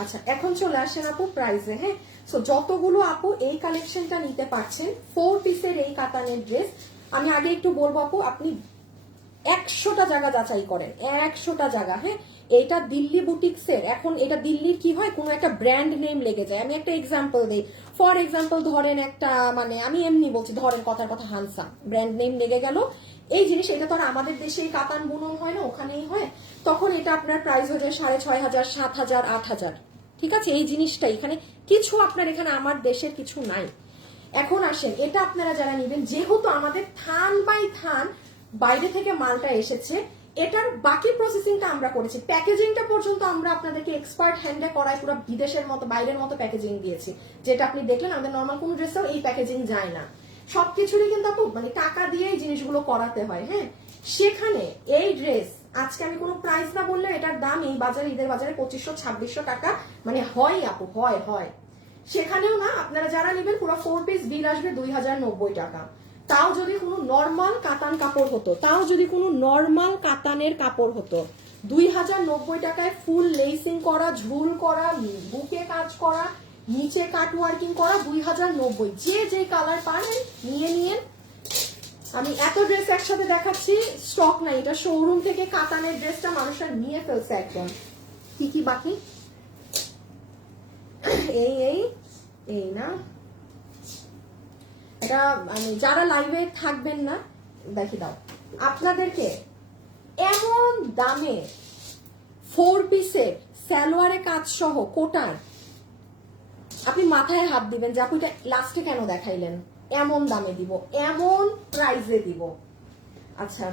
আচ্ছা, এখন চলে আসেন আপু প্রাইসে। হ্যাঁ, সো যতগুলো আপু এই কালেকশনটা নিতে পারছেন 4 পিসের এই কাতানের ড্রেস, আমি আগে একটু বলবো আপু, আপনি 100টা জায়গা যাচাই করেন, 100টা জায়গা। হ্যাঁ, এটা দিল্লি বুটিক্সের, এখন এটা দিল্লির কি হয়, কোনো একটা ব্র্যান্ড নেম লেগে যায়। আমি একটা এক্সাম্পল দিই, ফর এক্সাম্পল ধরেন একটা, মানে আমি এমনি বলছি, ধরেন কথার কথা হানসা ব্র্যান্ড নেম লেগে গেল, এই জিনিস এটা তো আর আমাদের দেশে কাতান বুনন হয় না, ওখানেই হয়, তখন এটা আপনার প্রাইস হয়ে যায় 6,500, 7,000, 8,000। ঠিক আছে, এই জিনিসটা এখানে কিছু আপনার এখানে আমার দেশের কিছু নাই। এখন আসেন, এটা আপনারা যারা নেবেন, যেহেতু আমাদের থান বাই থান বাইরে থেকে মালটা এসেছে, এটার বাকি প্রসেসিংটা আমরা করেছি, প্যাকেজিংটা পর্যন্ত আমরা আপনাদেরকে এক্সপার্ট হ্যান্ডে করায় পুরো বিদেশের মতো বাইরের মতো প্যাকেজিং দিয়েছি, যেটা আপনি দেখলেন আমাদের নর্মাল কোনো ড্রেসেও এই প্যাকেজিং যায় না। সবকিছুরই কিন্তু আপু মানে টাকা দিয়ে এই জিনিসগুলো করাতে হয়। হ্যাঁ, সেখানে এই ড্রেস আজকে আমি কোনো প্রাইস না বললে এটার দাম এই বাজারে, ঈদের বাজারে 2500-2600 টাকা, মানে হয় আপু, হয় হয়। সেখানেও না, আপনারা যারা নেবেন পুরো 4 পিস বিল আসবে 2090 টাকা। তাও যদি কোনো নর্মাল কাতান কাপড় হতো, তাও যদি কোনো নর্মাল কাতানের কাপড় হতো, 2090 টাকায় ফুল লেসিং করা, ঝুল করা, বুকে কাজ করা, নিচে কাট ওয়ার্কিং করা, 2090। যে যে কালার পারেন নিয়ে নিয়েন। আমি এত ড্রেস একসাথে দেখাচ্ছি, স্টক নাই, এটা শোরুম থেকে কাতানের ড্রেসটা মানুষরা নিয়ে ফেলছে একদম। কি কি বাকি, এই এই এই না, এটা মানে যারা লাইভে থাকবেন না, দেখি দাও আপনাদেরকে এমন দামে 4 পিসের সালোয়ারে কাজ সহ কোটার, আপনি মাথায় হাত দিবেন যে আপু এটা লাস্টে কেন দেখাইলেন, এমন দামে দিব, এমন প্রাইসে দিব। আচ্ছা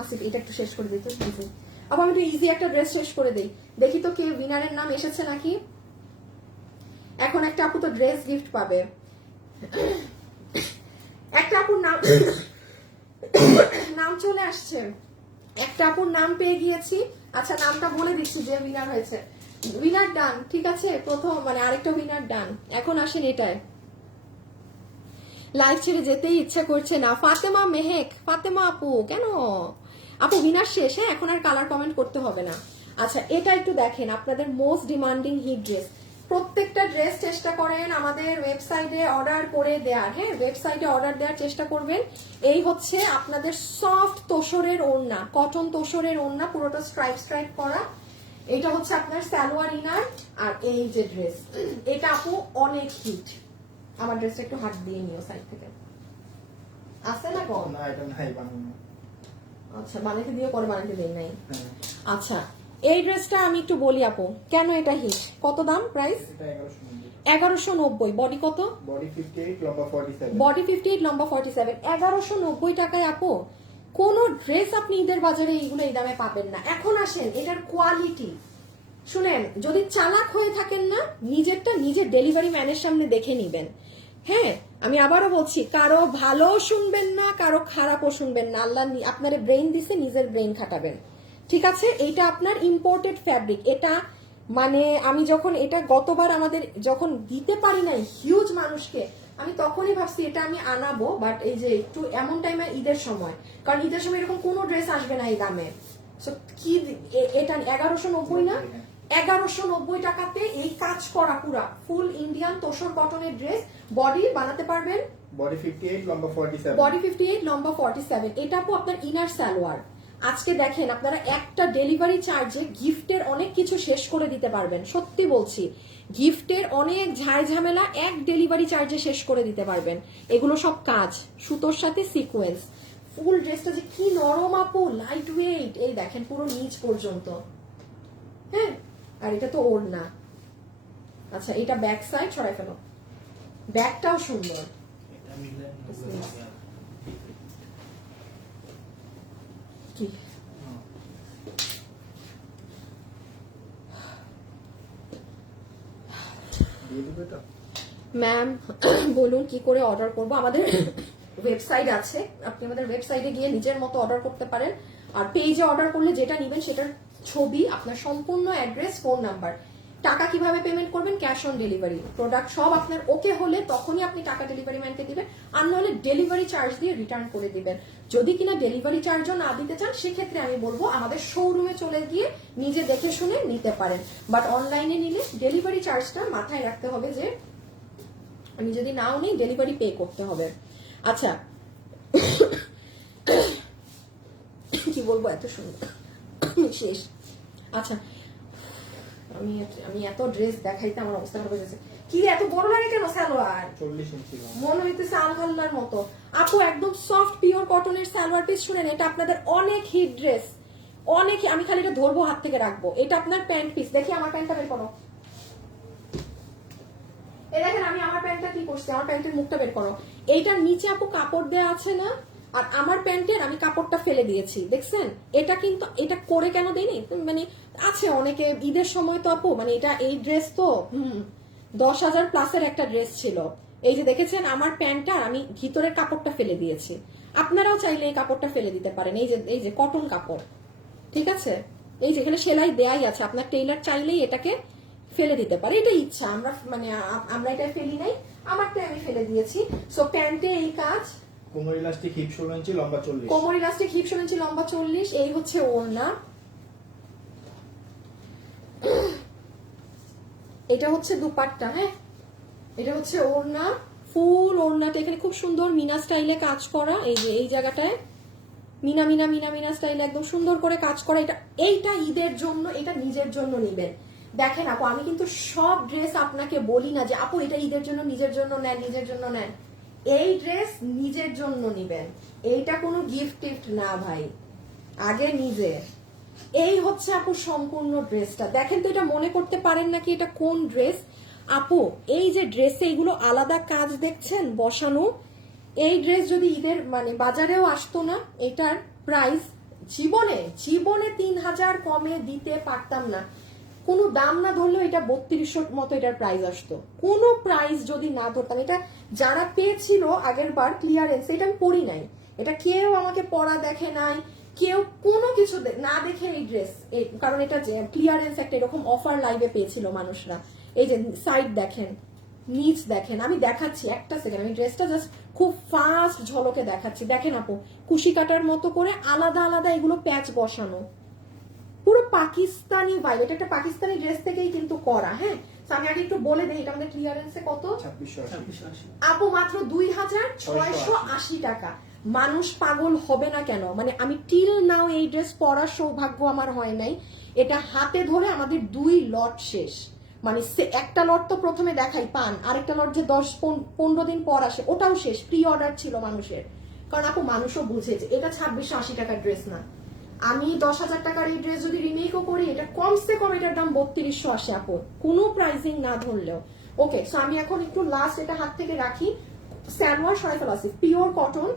আসিফ, এটা একটু শেষ করে দিতে ইজি, আবার আমি একটু ইজি একটা ড্রেস শেষ করে দিই, দেখি তো কে উইনারের নাম এসেছে নাকি। এখন একটা আপু তো ড্রেস গিফট পাবে, একটা আপুর নাম নাম চলে আসছে, একটা আপুর নাম পেয়ে গিয়েছি। আচ্ছা, নামটা বলে দিচ্ছি যে উইনার হয়েছে। উইনার ডান, ঠিক আছে, প্রথম মানে আরেকটা উইনার ডান। এখন আসেন এটায়, লাইভ ছেড়ে যেতেই ইচ্ছা করছে না। ফাতেমা মেহেক, ফাতেমা আপু, কেন আপু উইনার শেষ? হ্যাঁ, এখন আর কালার কমেন্ট করতে হবে না। আচ্ছা, এটা একটু দেখেন, আপনাদের মোস্ট ডিমান্ডিং হিট ড্রেস। প্রত্যেকটা ড্রেস চেষ্টা করেন আমাদের ওয়েবসাইটে অর্ডার করে দেওয়ার। হ্যাঁ, ওয়েবসাইটে অর্ডার দেওয়ার চেষ্টা করবেন। এই হচ্ছে আপনাদের সফট তোষরের ওড়না, কটন তোষরের ওড়না, পুরোটা স্ট্রাইপ স্ট্রাইপ করা। এটা হচ্ছে আপনার সালোয়ার ইনার, আর এই যে ড্রেস, এটা আপু অনেক হিট। আমার ড্রেসটা একটু হাত দিয়ে নিও সাইড থেকে, আছে না কম? না, এটা নাই বানানো। আচ্ছা, বানাতে দিয়ে পরে বানাতে দেই নাই। হ্যাঁ, আচ্ছা, এই ড্রেসটা আমি একটু বলি আপু কেন এটা হিট, কত দাম প্রাইস? এটা 1190। 1190। বডি কত? বডি 58, লম্বা 47। বডি 58, লম্বা 47। 1190 টাকায় আপু কোন ড্রেস আপনি ঈদের বাজারে এইগুলো এই দামে পাবেন না। এখন আসেন এটার কোয়ালিটি শুনেন, যদি চালাক হয়ে থাকেন না, নিজেরটা নিজের ডেলিভারি ম্যানের সামনে দেখে নিবেন। হ্যাঁ, আমি আবারও বলছি, কারো ভালো শুনবেন না, কারো খারাপও শুনবেন না। আল্লাহ আপনারে ব্রেইন দিছে, নিজের ব্রেইন খাটাবেন, ঠিক ঠিক আছে, এইটা আপনার ইম্পোর্টেড ফ্যাব্রিক। এটা মানে আমি যখন এটা গতবার আমাদের যখন দিতে পারি নাই হিউজ মানুষকে, আমি তখনই ভাবছি এটা আমি আনাবো, বাট এই যে একটু এমন টাইমে ঈদের সময়, কারণ ঈদের সময় এরকম কোনো ড্রেস আসবে না এই দামে। So, কি এটা 1190 না, 1190 টাকাতে এই কাজ করা পুরা ফুল ইন্ডিয়ান তোষর কটনের ড্রেস। বডি বানাতে পারবেন, বডি 58 লম্বা 47। বডি 58 লম্বা 47। এটা আপু আপনার ইনার সালোয়ার। আজকে দেখেন আপনারা একটা ডেলিভারি চার্জে গিফটের অনেক কিছু শেষ করে দিতে পারবেন, সত্যি বলছি। গিফটের অনেক ঝামেলা এক ডেলিভারি চার্জে শেষ করে দিতে পারবেন। এগুলো সব কাজ সুতোর সাথে সিকোয়েন্স। ফুল ড্রেসটা যে কি নরম আপু, লাইট ওয়েট, এই দেখেন পুরো নিচ পর্যন্ত। হ্যাঁ, আর এটা তো ওড়না। আচ্ছা, এটা ব্যাক সাইড ছড়াই ফেলো, ব্যাকটাও সুন্দর। কি ম্যাম বলুন কি করে অর্ডার করব? আমাদের ওয়েবসাইট আছে, আপনি আমাদের ওয়েবসাইটে গিয়ে নিজের মতো অর্ডার করতে পারেন। আর পেজে অর্ডার করলে যেটা নেবেন সেটার ছবি, আপনার সম্পূর্ণ অ্যাড্রেস, ফোন নাম্বার। টাকা কিভাবে পেমেন্ট করবেন? Cash on delivery. প্রোডাক্ট সব আপনার ওকে হলে তখনই আপনি টাকা ডেলিভারি ম্যানকে দিবেন, আর নাহলে ডেলিভারি চার্জ দিয়ে রিটার্ন করে দিবেন। যদি কিনা ডেলিভারি চার্জও না দিতে চান, সেক্ষেত্রে আমি বলবো আমাদের শোরুমে চলে গিয়ে নিজে দেখে শুনে নিতে পারেন। বাট অনলাইনে নিলে ডেলিভারি চার্জটা মাথায় রাখতে হবে যে আমি যদি নাও নেই ডেলিভারি পে করতে হবে। আচ্ছা কি বলবো, এত সুন্দর শেষ। আচ্ছা, আমি এত ড্রেস দেখাইতে আমার অবস্থা খারাপ হয়ে গেছে। কি এত বড় লাগে কেন সালোয়ার? 40 ইঞ্চি মনে হইতেছে আলহাল্লার মতো। আপু একদম সফট পিওর কটনের সালোয়ার পিস। শুনেন, এটা আপনাদের অনেক হিট ড্রেস, অনেক। আমি খালি এটা ধরবো, হাত থেকে রাখবো। এটা আপনার প্যান্ট পিস। দেখি আমার প্যান্টটা বের করো। এই দেখেন আমি আমার প্যান্টটা কি করছি, আমার প্যান্টের মুখটা বের করো। এইটার নিচে আপু কাপড় দেয়া আছে না, আর আমার প্যান্টের আমি কাপড়টা ফেলে দিয়েছি, দেখছেন? এটা কিন্তু এটা করে কেন দেয়নি মানে আছে অনেকে ঈদের সময় তো আপু, মানে এটা এই ড্রেস তো 10,000 প্লাসের একটা ড্রেস ছিল। এই যে দেখেছেন আমার প্যান্টটা, আমি ভিতরের কাপড়টা ফেলে দিয়েছি। আপনারাও চাইলে এই কাপড়টা ফেলে দিতে পারেন। এই যে কটন কাপড়, ঠিক আছে? এই যে এখানে সেলাই দেয়াই আছে, আপনার টেইলার চাইলেই এটাকে ফেলে দিতে পারে। এটা ইচ্ছা, আমরা এটা ফেলি নাই, আমারটা আমি ফেলে দিয়েছি। সো প্যান্টে এই কাজ। কোমর ইলাস্টিক হিপ 16 ইঞ্চি লম্বা 40। কোমর ইলাস্টিক হিপ 16 ইঞ্চি লম্বা 40। এই হচ্ছে ওড়না, এটা হচ্ছে দুপাট্টা। হ্যাঁ, এটা হচ্ছে ওড়না, ফুল ওড়নাটা এখানে খুব সুন্দর মিনা স্টাইলে কাজ করা। এই যে এই জায়গাটায় মিনা মিনা মিনা মিনা স্টাইলে একদম সুন্দর করে কাজ করা। এইটা ঈদের জন্য, এটা নিজের জন্য নিবেন। দেখেন আপু, আমি কিন্তু সব ড্রেস আপনাকে বলি না যে আপু এটা ঈদের জন্য, নিজের জন্য নেন, নিজের জন্য নেন। এই ড্রেস নিজের জন্য নিবেন, এইটা কোনো গিফট টিফট না ভাই, আগে নিজের। এই হচ্ছে আপু সম্পূর্ণ ড্রেসটা। দেখেন তো, এটা মনে করতে পারেন নাকি এটা কোন ড্রেস? আপু এই যে ড্রেসে এইগুলো আলাদা কাজ দেখছেন বসানো, এই ড্রেস যদি ঈদের মানে বাজারেও আসতো না, এটার প্রাইস জীবনে 3000 কমে দিতে পারতাম না। কোনো দাম না ধরলেও এটা 3200 মতো এটার প্রাইস আসতো। কোনো প্রাইস যদি না ধরতাম, এটা যারা পেয়েছিল আগের বার ক্লিয়ারেন্স, এটা আমি পরি নাই, এটা কেউ আমাকে পরা দেখে নাই, কেউ কোনো কিছু না দেখে এই ড্রেস, কারণ এটা যে ক্লিয়ারেন্স একটা এরকম অফার লাইভে পেয়েছিল মানুষরা। এই যে সাইড দেখেন, নিচ দেখেন, আমি দেখাচ্ছি একটা সেকেন্ড, আমি ড্রেসটা জাস্ট খুব ফাস্ট ঝলকে দেখাচ্ছি। দেখেন আপু, কুশি কাটার মতো করে আলাদা আলাদা এগুলো প্যাচ বসানো, পুরো পাকিস্তানি ভাইব। এটা একটা পাকিস্তানি ড্রেস থেকেই কিন্তু করা। হ্যাঁ, আমি আগে একটু বলে দিই এটা আমাদের ক্লিয়ারেন্সে কত। 2680 আপু মাত্র 2680 টাকা। মানুষ পাগল হবে না কেন? মানে আমি টিল নাও এই ড্রেস পরার সৌভাগ্য আমার হয় নাই। এটা হাতে ধরে আমাদের 2 লট শেষ, মানে একটা লট তো প্রথমে দেখাই পান, আরেকটা লট যে 10-15 দিন পর আসে ওটাও শেষ। প্রি অর্ডার ছিল মানুষের, কারণ আপু মানুষও বুঝেছে এটা 2680 টাকার ড্রেস না। আমি 10,000 টাকার এই ড্রেস যদি রিমেকও করি, এটা কমসে কম এটার দাম 3200 আসে আপু, কোনো প্রাইসিং না ধরলেও। ওকে, সো আমি এখন একটু লাস্ট এটা হাত থেকে রাখি। সালোয়ার সরাই ফেলা আছে, পিওর কটন,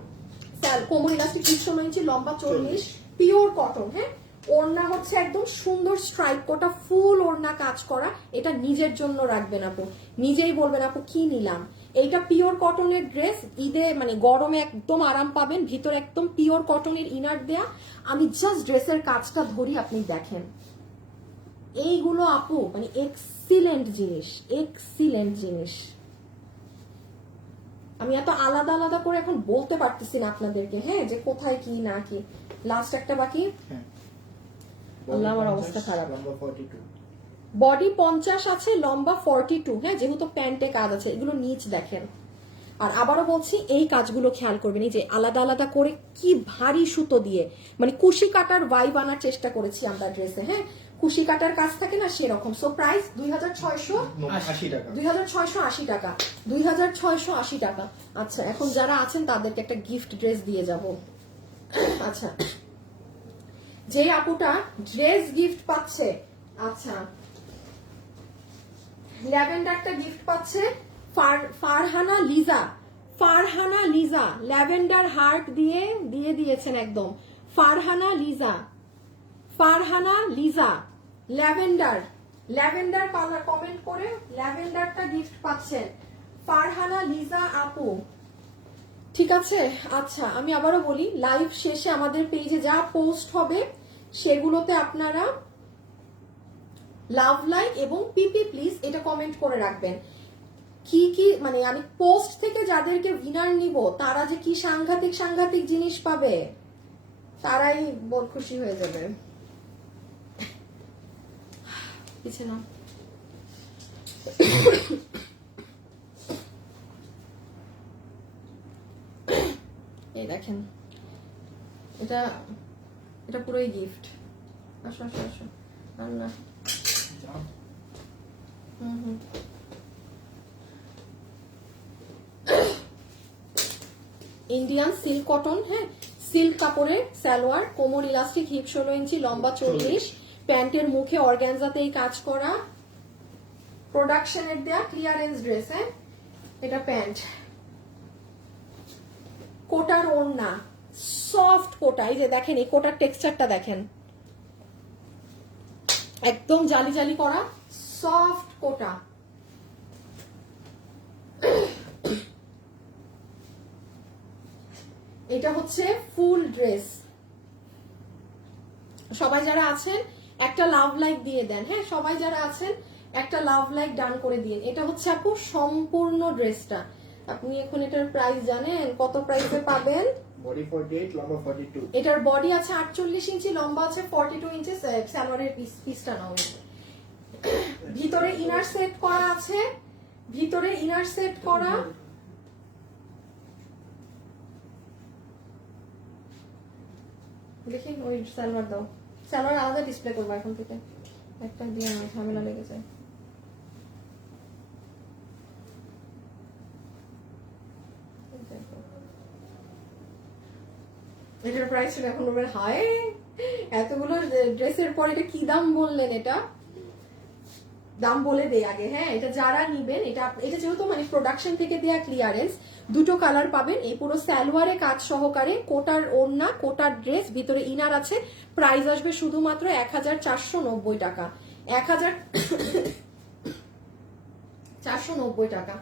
কোমর ইলাস্টিক 16 ইঞ্চি লম্বা 40, পিওর কটন। হ্যাঁ, ওড়না হচ্ছে একদম সুন্দর স্ট্রাইপ কোটা, ফুল ওড়না কাজ করা। এটা নিজের জন্য রাখবেন আপু, নিজেই বলবেন আপু কি নিলাম। এইটা পিওর কটনের ড্রেস, ঈদে মানে গরমে একদম আরাম পাবেন। ভিতরে একদম পিওর কটনের ইনার দেয়া। আমি জাস্ট ড্রেসের কাজটা ধরি, আপনি দেখেন এইগুলো আপু মানে এক্সিলেন্ট জিনিস, এক্সিলেন্ট জিনিস। আমি এত আলাদা আলাদা করে এখন বলতে পারতেছি না আপনাদেরকে, হ্যাঁ, যে কোথায় কি না কি। লাস্ট একটা বাকি। হ্যাঁ আল্লাহ, আমার অবস্থা খারাপ। লম্বা 42 বডি 50 আছে, লম্বা 42। হ্যাঁ, যেহেতু প্যান্টে কাজ আছে, এগুলো নিচ দেখেন। আর আবারও বলছি, এই কাজগুলো খেয়াল করবেন, এই যে আলাদা আলাদা করে কি ভারী সুতো দিয়ে মানে কুশি কাটার ভাইব আনার চেষ্টা করেছি আমরা ড্রেসে। হ্যাঁ, কুশি কাটার কাজ থাকে না সেরকম। সো প্রাইস 2680 টাকা। 2680 টাকা, 2680 টাকা। আচ্ছা, এখন যারা আছেন তাদেরকে একটা গিফট ড্রেস দিয়ে যাব। আচ্ছা, যে আপুটা ড্রেস গিফট পাচ্ছে, আচ্ছা ল্যাভেন্ডারটা গিফট পাচ্ছে ফারহানা লিজা। ফারহানা লিজা ল্যাভেন্ডার হার্ট দিয়ে দিয়ে দিয়েছেন একদম। Farhana Liza, Farhana Liza lavender, lavender colour comment করে ল্যাভেন্ডারটা গিফট পাচ্ছেন ফারহানা লিজা আপু। ঠিক আছে। আচ্ছা, আমি আবারও বলি, লাইভ শেষে আমাদের পেজে যা পোস্ট হবে সেগুলোতে আপনারা লাভ লাইক এবং পিপি প্লিজ এটা কমেন্ট করে রাখবেন। কি কি মানে আমি পোস্ট থেকে যাদেরকে উইনার নিব তারা যে কি সাংঘাতিক সাংঘাতিক জিনিস পাবে, তারাই বল খুশি হয়ে যাবে। কিছু না, এই দেখেন, এটা এটা পুরোই গিফট। আসো আসো আসো, আল্লাহ। ইন্ডিয়ান সিল্ক কটন, হ্যাঁ, সিল্ক কাপড়ের সালোয়ার, কোমর ইলাস্টিক, হিপ 16 ইঞ্চি, লম্বা 40, প্যান্টের মুখে অর্গানজাতেই কাজ করা, প্রোডাকশনের দেয়া ক্লিয়ারেন্স ড্রেস। হ্যাঁ, এটা প্যান্ট, কোটার ওড়না, সফট কোটা। এই যে দেখেন, এই কোটার টেক্সচারটা দেখেন, একদম জালি জালি করা সফট কোটা। এটা হচ্ছে ফুল ড্রেস। সবাই যারা আছেন একটা লাভ লাইক দিয়ে দেন। হ্যাঁ, সবাই যারা আছেন একটা লাভ লাইক ডান করে দিন। এটা হচ্ছে আপু সম্পূর্ণ ড্রেসটা। আপনি এখন এটার প্রাইস জানেন কত প্রাইসে পাবেন? বডি 48, লম্বা 42। এটার বডি আছে 48 ইঞ্চি, লম্বা আছে 42 ইঞ্চি। সালোয়ারের পিসটা নাও। ভিতরে ইনার সেট করা আছে, ভিতরে ইনার সেট করা। দেখি ওই সালোয়ার দাও, সালোয়ার আলাদা ডিসপ্লে করবো এখন থেকে, একটা দিয়ে আমার ঝামেলা লেগে যায়। এটার প্রাইস ছিল, এখন বলবেন হায় এতগুলো ড্রেসের পর এটা কি দাম বললেন। এটা দাম বলে দেই আগে। হ্যাঁ, এটা যারা নিবেন, এটা এটা যেহেতু মানে প্রোডাকশন থেকে দেয়া ক্লিয়ারেন্স, দুটো কালার পাবেন। এই পুরো সালোয়ারে কাজ সহকারে, কোটার ওড়না, কোটার ড্রেস, ভিতরে ইনার আছে। প্রাইস আসবে শুধুমাত্র 1490 টাকা, 1490 টাকা।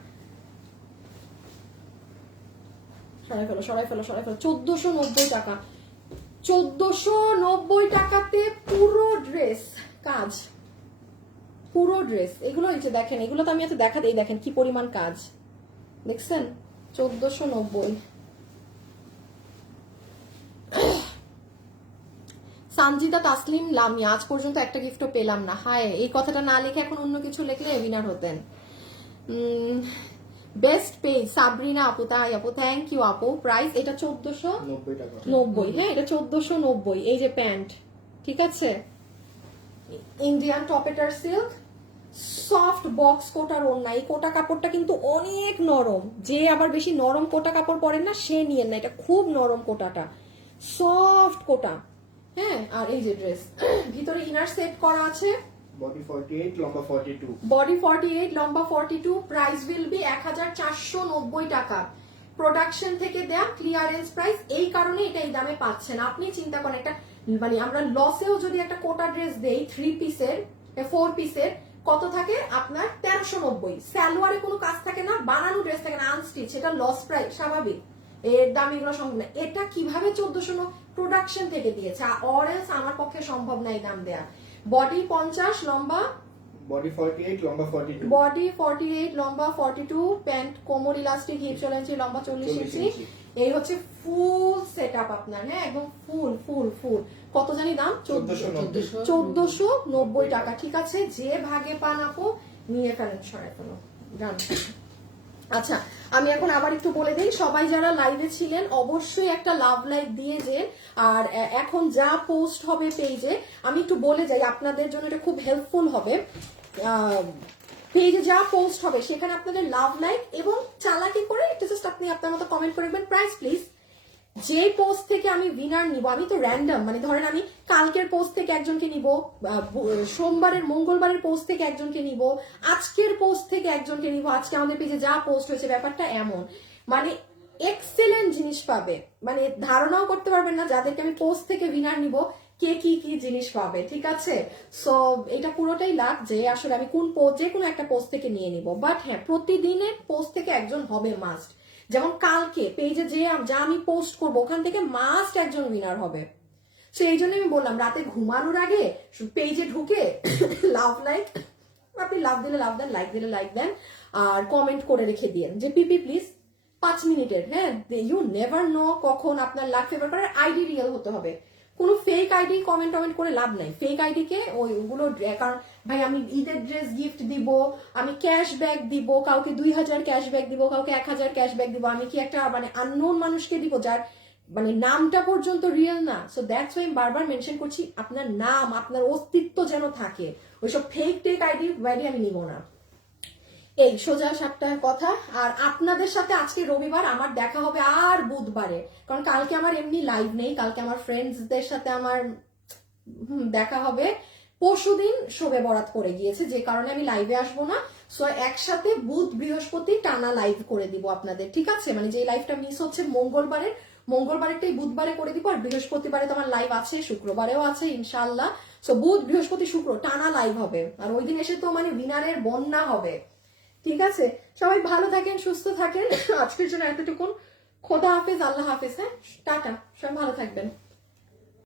সরাই ফেলো সরাই ফেলো সরাই ফেলো, 1490 টাকা। 1490 টাকাতে পুরো ড্রেস কাজ, পুরো ড্রেস। এগুলো এই যে দেখেন, এগুলো তো আমি এত দেখাতে, এই দেখেন কি পরিমাণ কাজ দেখছেন। 1490। সানজিদা তাসলিম লামিয়া, আজ পর্যন্ত একটা গিফটও পেলাম না। হায়, এই কথাটা না লিখে এখন অন্য কিছু লিখলে উইনার হতেন। বেস্ট পেজ সাবরিনা আপু, তাই আপু, থ্যাংক ইউ আপু। প্রাইস এটা 1490 টাকা। হ্যাঁ, এটা 1490। এই যে প্যান্ট, ঠিক আছে, ইন্ডিয়ান টপেটার সিল্ক, সফট বক্স কোটার ওড়না। এই কোটা কাপড়টা কিন্তু অনেক নরম, যে আবার বেশি নরম কোটা কাপড় পরেন না সে নিয়েন না, এটা খুব নরম কোটাটা, সফট কোটা। হ্যাঁ, আর এই যে ড্রেস, ভিতরে ইনার সেট করা আছে। বডি 48, লম্বা 42। বডি 48, লম্বা 42। প্রাইস উইল বি 1490 টাকা। প্রোডাকশন থেকে দেয়া ক্লিয়ারেন্স প্রাইস, এই কারণে এটা এই দামে পাচ্ছেন। আপনি চিন্তা করেন, একটা মানে আমরা লসেও যদি একটা কোটা ড্রেস দেই 3 পিসের 4 পিসের কত থাকে আপনার 1390। সালোয়ারে কোনো কাজ থাকে না, বানানো ড্রেস থাকে না, আনস্টিচ, এটা লস প্রাইস স্বাভাবিক, এর দাম এগুলো সম্ভব না। এটা কিভাবে 1400 প্রোডাকশন থেকে দিয়েছে, অর এলস আমার পক্ষে সম্ভব না এই দাম দেয়া। বডি 50, লম্বা বডি 48, লম্বা 42। বডি 48, লম্বা 42, প্যান্ট কোমর ইলাস্টিক, হিপ 16 ইঞ্চি, লম্বা 40 ইঞ্চি। এই হচ্ছে ফুল সেটআপ আপনার, হ্যাঁ একদম ফুল ফুল ফুল। কত জানি দাম? 1490 টাকা। ঠিক আছে, যে ভাগে পান আপু নিয়ে ফেলেন, সরাই ফেলো, ডান। আচ্ছা, আমি এখন আবার একটু বলে দিই, সবাই যারা লাইভে ছিলেন অবশ্যই একটা লাভ লাইক দিয়ে যে, আর এখন যা পোস্ট হবে পেজে, আমি একটু বলে যাই আপনাদের জন্য, এটা খুব হেল্পফুল হবে। পেজে যা পোস্ট হবে সেখানে আপনাদের লাভ লাইক এবং চালাকি করে একটু জাস্ট আপনি আপনার মতো কমেন্ট করে দেবেন প্রাইস প্লিজ। যে পোস্ট থেকে আমি উইনার নিব, আমি তো র্যান্ডম, মানে ধরেন আমি কালকের পোস্ট থেকে একজনকে নিব, সোমবারের মঙ্গলবারের পোস্ট থেকে একজনকে নিব, আজকের পোস্ট থেকে একজনকে নিব, আজকে আমাদের পেজে যা পোস্ট হয়েছে ব্যাপারটা এমন, মানে এক্সেলেন্ট জিনিস পাবে, মানে ধারণাও করতে পারবেন না যাদেরকে আমি পোস্ট থেকে উইনার নিব কে কি কি জিনিস পাবে। ঠিক আছে, সো এটা পুরোটাই লাভ যে আসলে আমি কোন পোস্ট, যে কোনো একটা পোস্ট থেকে নিয়ে নিব। বাট হ্যাঁ, প্রতিদিনের পোস্ট থেকে একজন হবে মাস্ট। যেমন কালকে পেজে যে যা আমি পোস্ট করবো ওখান থেকে মাস্ট একজন উইনার হবে। সো এই জন্য আমি বললাম রাতে ঘুমানোর আগে পেজে ঢুকে লাভ লাইক, আপনি লাভ দিলে লাভ দেন, লাইক দিলে লাইক দেন, আর কমেন্ট করে রেখে দিয়েন যে পিপি প্লিজ 5 মিনিটের, হ্যাঁ ইউ নেভার নো কখন আপনার লাক ফেভার করার। আইডি রিয়েল হতে হবে, কোনো ফেক আইডি কমেন্ট করে লাভ নাই। ফেক আইডি কে ওইগুলো, কারণ ভাই আমি ঈদের ড্রেস গিফট দিব, আমি ক্যাশব্যাক দিব, কাউকে 2000 ক্যাশব্যাক দিব, কাউকে 1000 ক্যাশব্যাক দিব, আমি কি একটা মানে আননোন মানুষকে দিব যার মানে নামটা পর্যন্ত রিয়েল না। সো দ্যাটস ওয়াই আমি বারবার মেনশন করছি আপনার নাম, আপনার অস্তিত্ব যেন থাকে, ওইসব ফেক টেক আইডি আমি নিব না। এই সোজা সাপটার কথা। আর আপনাদের সাথে আজকে রবিবার, আমার দেখা হবে আর বুধবারে, কারণ কালকে আমার এমনি লাইভ নেই, কালকে আমার ফ্রেন্ডসদের সাথে আমার দেখা হবে। পরশুদিন শোবে বরাত করে গিয়েছে, যে কারণে আমি লাইভে আসবো না। সো একসাথে বুধ বৃহস্পতি টানা লাইভ করে দিব আপনাদের, ঠিক আছে? মানে যে লাইভটা মিস হচ্ছে মঙ্গলবারেরটাই বুধবারে করে দিব, আর বৃহস্পতিবারে তো আমার লাইভ আছে, শুক্রবারেও আছে ইনশাআল্লাহ। সো বুধ বৃহস্পতি শুক্র টানা লাইভ হবে, আর ওই দিন এসে তো মানে উইনারের বন্যা হবে। ঠিক আছে, সবাই ভালো থাকেন, সুস্থ থাকেন। আজকের জন্য এতটুকুন। খোদা হাফেজ, আল্লাহ হাফেজ, হ্যাঁ টাটা, সবাই ভালো থাকবেন।